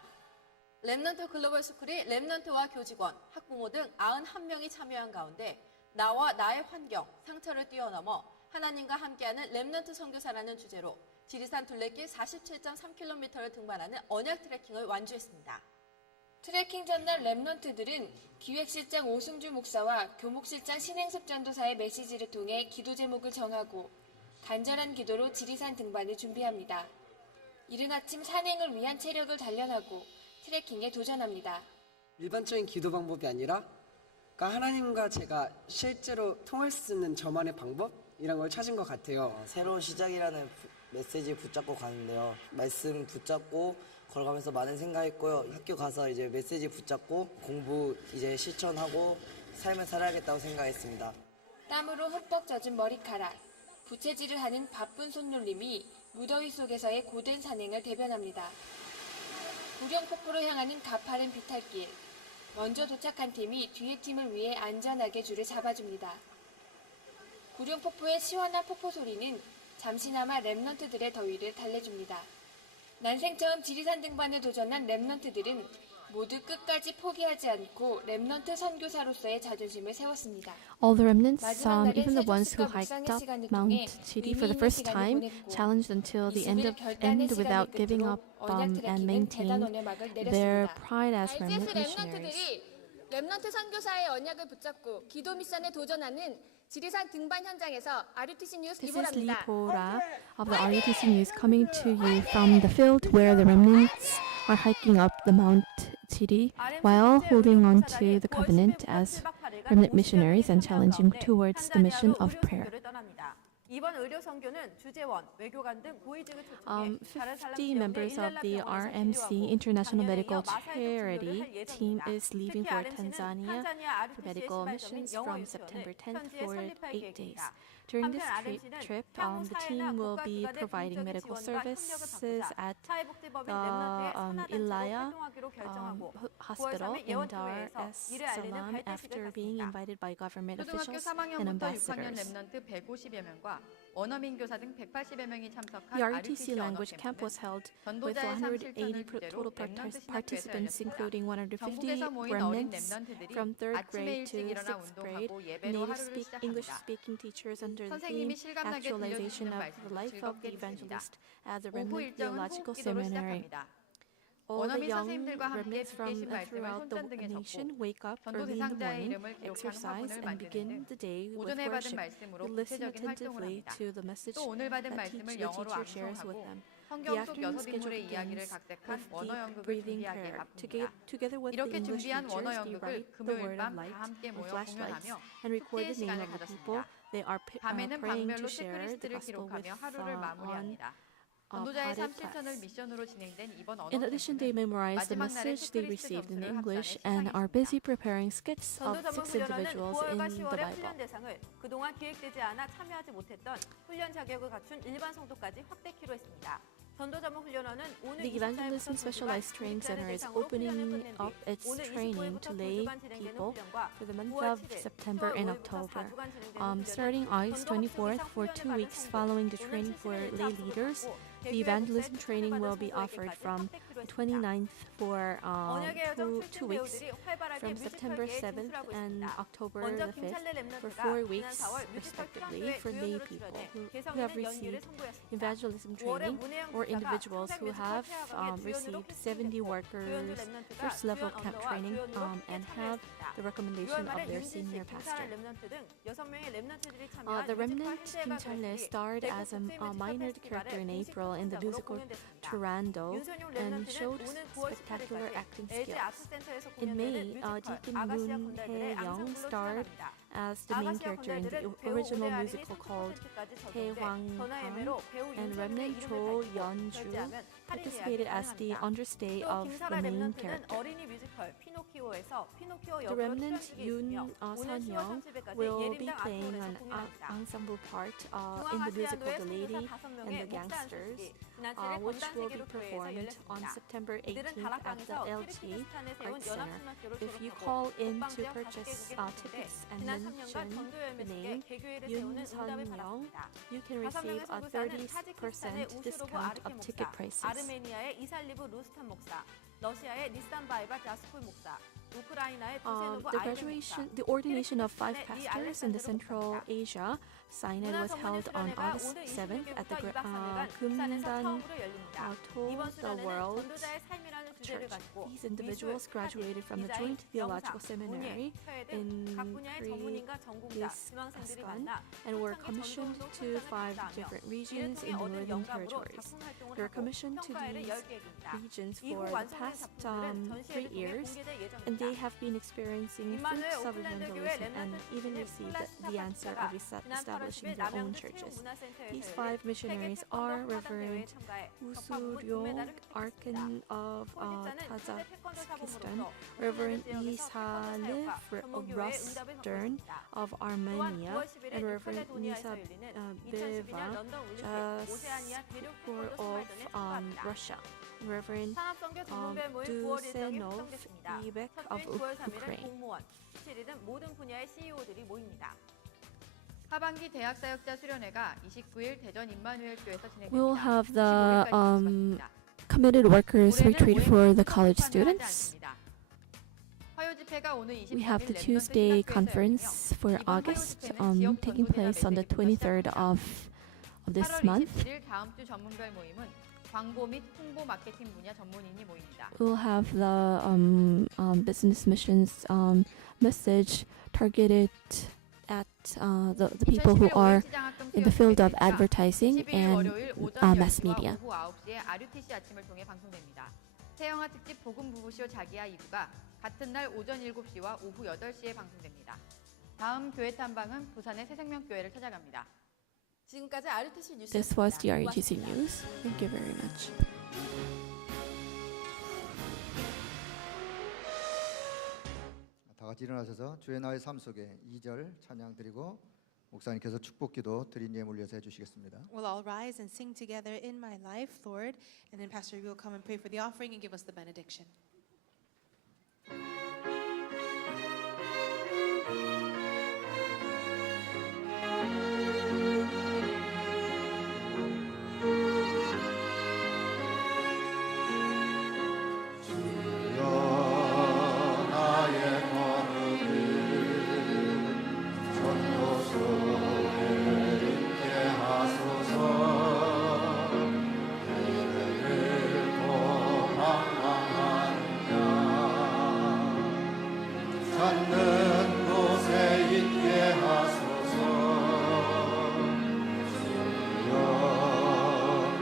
렘넌트 글로벌 스쿨이 렘넌트와 교직원, 학부모 등 91명이 참여한 가운데 나와 나의 환경, 상처를 뛰어넘어 하나님과 함께하는 렘넌트 선교사라는 주제로 지리산 둘레길 47.3km를 등반하는 언약 트레킹을 완주했습니다. 트레킹 전날 렘넌트들은 기획실장 오승주 목사와 교목실장 신행섭 전도사의 메시지를 통해 기도 제목을 정하고 간절한 기도로 지리산 등반을 준비합니다. 이른 아침 산행을 위한 체력을 단련하고 트레킹에 도전합니다. 일반적인 기도 방법이 아니라 하나님과 제가 실제로 통할 수 있는 저만의 방법이란 걸 찾은 것 같아요. 새로운 시작이라는 메시지 붙잡고 가는데요. 말씀 붙잡고 걸어가면서 많은 생각했고요. 학교 가서 이제 메시지 붙잡고 공부 이제 실천하고 삶을 살아야겠다고 생각했습니다. 땀으로 흠뻑 젖은 머리카락, 부채질을 하는 바쁜 손놀림이 무더위 속에서의 고된 산행을 대변합니다. 구룡폭포로 향하는 가파른 비탈길. 먼저 도착한 팀이 뒤의 팀을 위해 안전하게 줄을 잡아줍니다. 구룡폭포의 시원한 폭포 소리는 잠시나마 렘넌트들의 더위를 달래줍니다. 난생 처음 지리산 등반에 도전한 렘넌트들은 모두 끝까지 포기하지 않고 렘넌트 선교사로서의 자존심을 세웠습니다. All the remnants, 마지막 날엔 even the ones who 세종씨가 hiked 묵상의 up 시간을 Mount 통해 Chidi for 의미 the 있는 first 시간을 time, 보냈고, challenged until the 20일 결단의 end without 시간을 giving 끝으로 up 언약 and 트레킹은 maintaining 대단원의 막을 their 내렸습니다. pride as RGS remnant missionaries. 렘넌트들이 렘넌트 선교사의 언약을 붙잡고 기도 미션에 도전하는 지리산 등반 현장에서 RUTC 뉴스 This is Lee 리보라입니다. Pora of the RUTC News coming to you from the field where the remnants are hiking up the Mount Chidi while holding on to the covenant as remnant missionaries and challenging towards the mission of prayer. 이번 의료 선교는 주재원, 외교관 등 고위직을 초청해 50 members of the RMC International Medical Charity team is leaving for Tanzania for medical missions from September 10th for 8 days. During this trip, the team will be providing medical services at the Ilaya Hospital in Dar es Salaam after being invited by government 초등학교 officials 3학년부터 and 6학년 ambassadors. 랩넌트 150여 명과 원어민 교사 등 180여 명이 참석한 The RUTC RUTC language camp 언어캠프는 was held with 전도자의 삶 180 실천을 주제로 total 랩넌트 신학교에서 participants, 열렸습니다. including 150 전국에서 모인 어린 remnants 랩넌트들이 from 3rd 아침에 grade to 일찍 일어나 6th grade, 운동하고 예배로 native 하루를 시작합니다. English-speaking teachers under the 선생님이 theme 실감나게 Actualization 들려주시는 of the 말씀으로 Life of 즐겁게 the 듣습니다. Evangelist at the 오후 Remnant 일정은 Theological 호흡기도로 Seminary. 시작합니다. All the 원어민 young 선생님들과 함께 remnants from 주께신 말씀을 throughout the 손전등에 nation 적고 wake up 전도 early in the 대상자의 morning, 이름을 기록한 exercise, 화분을 and begin 만드는 등 the day with 오전에 받은 worship. 말씀으로 They listen 구체적인 활동을 attentively 합니다. to the message 또 오늘 받은 that 말씀을 the 영어로 teacher shares with 암송하고 them. 성경 The 속 afternoon 여섯 인물의 schedule 이야기를 begins 각색한 with 원어 deep 연극을 breathing 준비하기에 prayer. 바쁩니다. Together with the 이렇게 English 준비한 원어 teachers, they 연극을 write the 금요일 word of 밤 다 light 함께 on 모여 flashlights 공연하며 and record 숙제의 the name 시간을 of the people 가졌습니다. they are 밤에는 praying 방별로 to share the 체크리스트를 gospel with 기록하며 하루를 on 마무리합니다. 전도자의 삶 potted 실천을 class. 미션으로 진행된 이번 언어 In addition, they 캠프는 memorize the 마지막 날에 message they 체크리스트 received in 점수를 English 합산해 and are 시상했습니다. busy preparing skits of 전도 전문 6 훈련원은 individuals 9월과 in the 10월의 Bible. 훈련 대상을 그동안 기획되지 않아 참여하지 못했던 훈련 자격을 갖춘 일반 성도까지 확대키로 했습니다. 전도 전문 훈련원은 오늘 The Evangelism Specialized Training Center is opening up its training to lay people for the month of September and October. Starting August 24th for 2 weeks following the training for lay leaders, the evangelism training will be offered from 29th for 2 weeks, from September 7th and October the 5th for 4 weeks respectively for lay people who have received evangelism training or individuals who have received 70 workers first level camp training and have the recommendation of their senior pastor. The remnant Kim starred as a minor character in April in the musical Turandot and showed spectacular acting skills. In May, Deacon Moon Hae-young starred as the main character in the original musical called Taehwang-han, and remnant Cho Yeon-ju participated as the understay of the main character. The remnant Yoon Sun-young will be playing an ensemble part in the musical The Lady and the Gangsters, which will be performed on September 18th at the LG Arts Center. If you call in to purchase tickets and mention the name Yoon Sun-young, you can receive a 30% discount of ticket prices. 아르메니아의 이살리브 루스탄 목사, 러시아의 니산 바이바 자스쿨 목사, 우크라이나의 두세노브 The 아이렌 graduation, 목사, the ordination of 5 이 pastors in the Central Asia Synod was held on August 7th at the Kumdan to the World Church. These individuals graduated from the Joint Theological Seminary in Kyrgyzstan and were commissioned to 5 different regions in the Northern Territories. They were commissioned to these regions for the past 3 years, and they have been experiencing fruits of evangelism and even received the answer of establishing their own churches. These 5 missionaries are Reverend Usuryong, Archon of Tajikistan, Reverend Isaliv Rostern of Armenia, and Reverend Nisa Beva Jaspor of Russia, and Reverend Dusenov Ibek of Ukraine. 17일은 모든 분야의 CEO들이 모입니다. 하반기 대학 사역자 수련회가 29일 대전 임마누엘 교회에서 진행됩니다. We'll have the 15일까지 연습하십니다. committed workers 올해는 retreat for the college 참여하지 students. 않습니다. 화요 집회가 오늘 We have the 23일 Tuesday 랩넌트 conference for 이번 화요 August 집회는 지역 taking place on the 전도제자 23rd of this 8월 month. 27일 다음 주 전문별 모임은 광고 및 홍보 마케팅 분야 전문인이 모입니다. We'll have the business missions message targeted at the people who are in the field of advertising 11일 and 월요일 오전 mass 10시와 media. 오후 9시에 RUTC 아침을 통해 방송됩니다. 태영아 특집 복음 부부쇼 자기야 2부가 같은 날 오전 7시와 오후 8시에 방송됩니다. 다음 교회 탐방은 부산의 새생명교회를 찾아갑니다. 지금까지 RUTC 뉴스. This was the RUTC news. Thank you very much. 다 같이 일어나셔서 주의 나의 삶 속에 2절 찬양 드리고 목사님께서 축복기도 드린 예물 위해서 해주시겠습니다. We'll all rise and sing together in my life, Lord, and then Pastor will come and pray for the offering and give us the benediction. 찾는 곳에 있게 하소서. 주여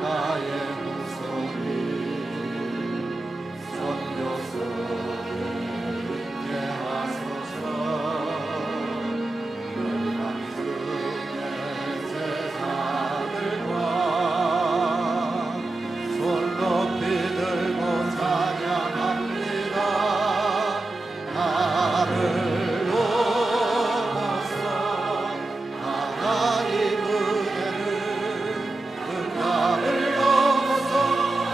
나의 목소리 선교소에 있게 하소서. 열방중의 제사들과 손 높이 들고 찬양합니다. 나를 넘어서 하나님 은혜를 그 땅을 넘어서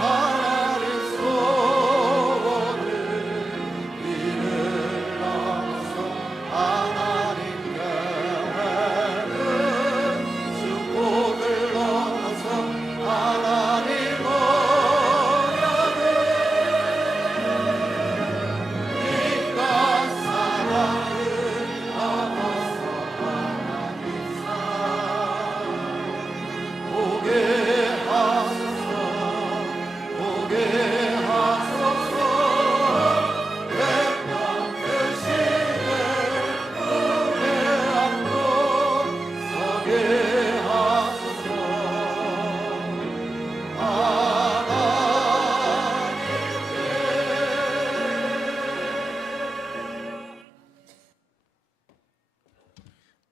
하나님 소원을 이를 넘어서 하나님 계획을 축복을 넘어서 하나님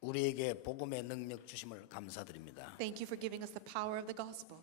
우리에게 복음의 능력 주심을 감사드립니다. Thank you for giving us the power of the gospel.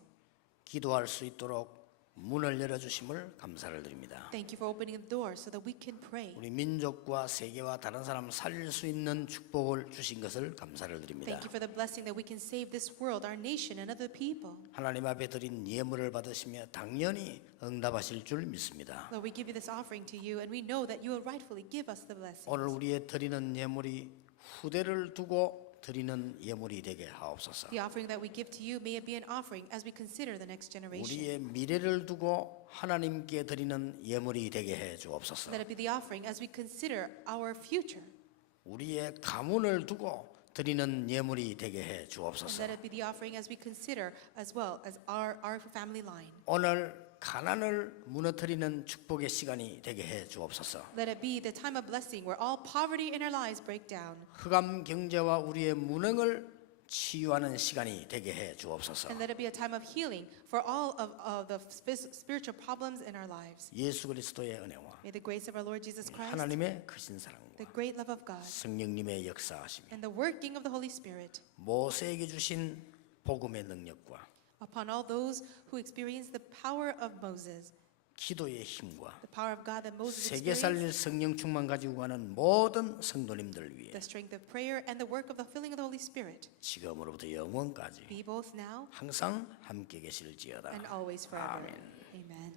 기도할 수 있도록 문을 열어주심을 감사를 드립니다. Thank you for opening the door so that we can pray. 우리 민족과 세계와 다른 사람 살릴 수 있는 축복을 주신 것을 감사를 드립니다. Thank you for the blessing that we can save this world, our nation, and other people. 하나님 앞에 드린 예물을 받으시며 당연히 응답하실 줄 믿습니다. Lord, we give you this offering to you, and we know that you will rightfully give us the blessing. 오늘 우리의 드리는 예물이 후대를 두고 드리는 예물이 되게 하옵소서. The offering that we give to you may it be an offering as we consider the next generation. 우리의 미래를 두고 하나님께 드리는 예물이 되게 해 주옵소서. Let it be the offering as we consider our future. 우리의 가문을 두고 드리는 예물이 되게 해 And 주옵소서. let it be the offering as we consider as well as our family line. 오늘 가난을 무너뜨리는 축복의 시간이 되게 해 주옵소서. Let it be the time of blessing where all poverty in our lives break down. 흑암 경제와 우리의 무능을 치유하는 시간이 되게 해 주옵소서. And let it be a time of healing for all of the spiritual problems in our lives. 예수 그리스도의 은혜와 May the grace of our Lord Jesus Christ, 하나님의 크신 사랑과 the great love of God, 성령님의 역사하심이 and the working of the Holy Spirit 모세에게 주신 복음의 능력과 upon all those who experience the power of Moses, 기도의 힘과 the power of God that Moses 세계 experienced, 살릴 성령 충만 가지고 가는 모든 성도님들 위해 the strength of prayer and the work of the filling of the Holy Spirit, 지금으로부터 영원까지 be both now 항상 함께 계실지어다. and always forever. 아멘. Amen.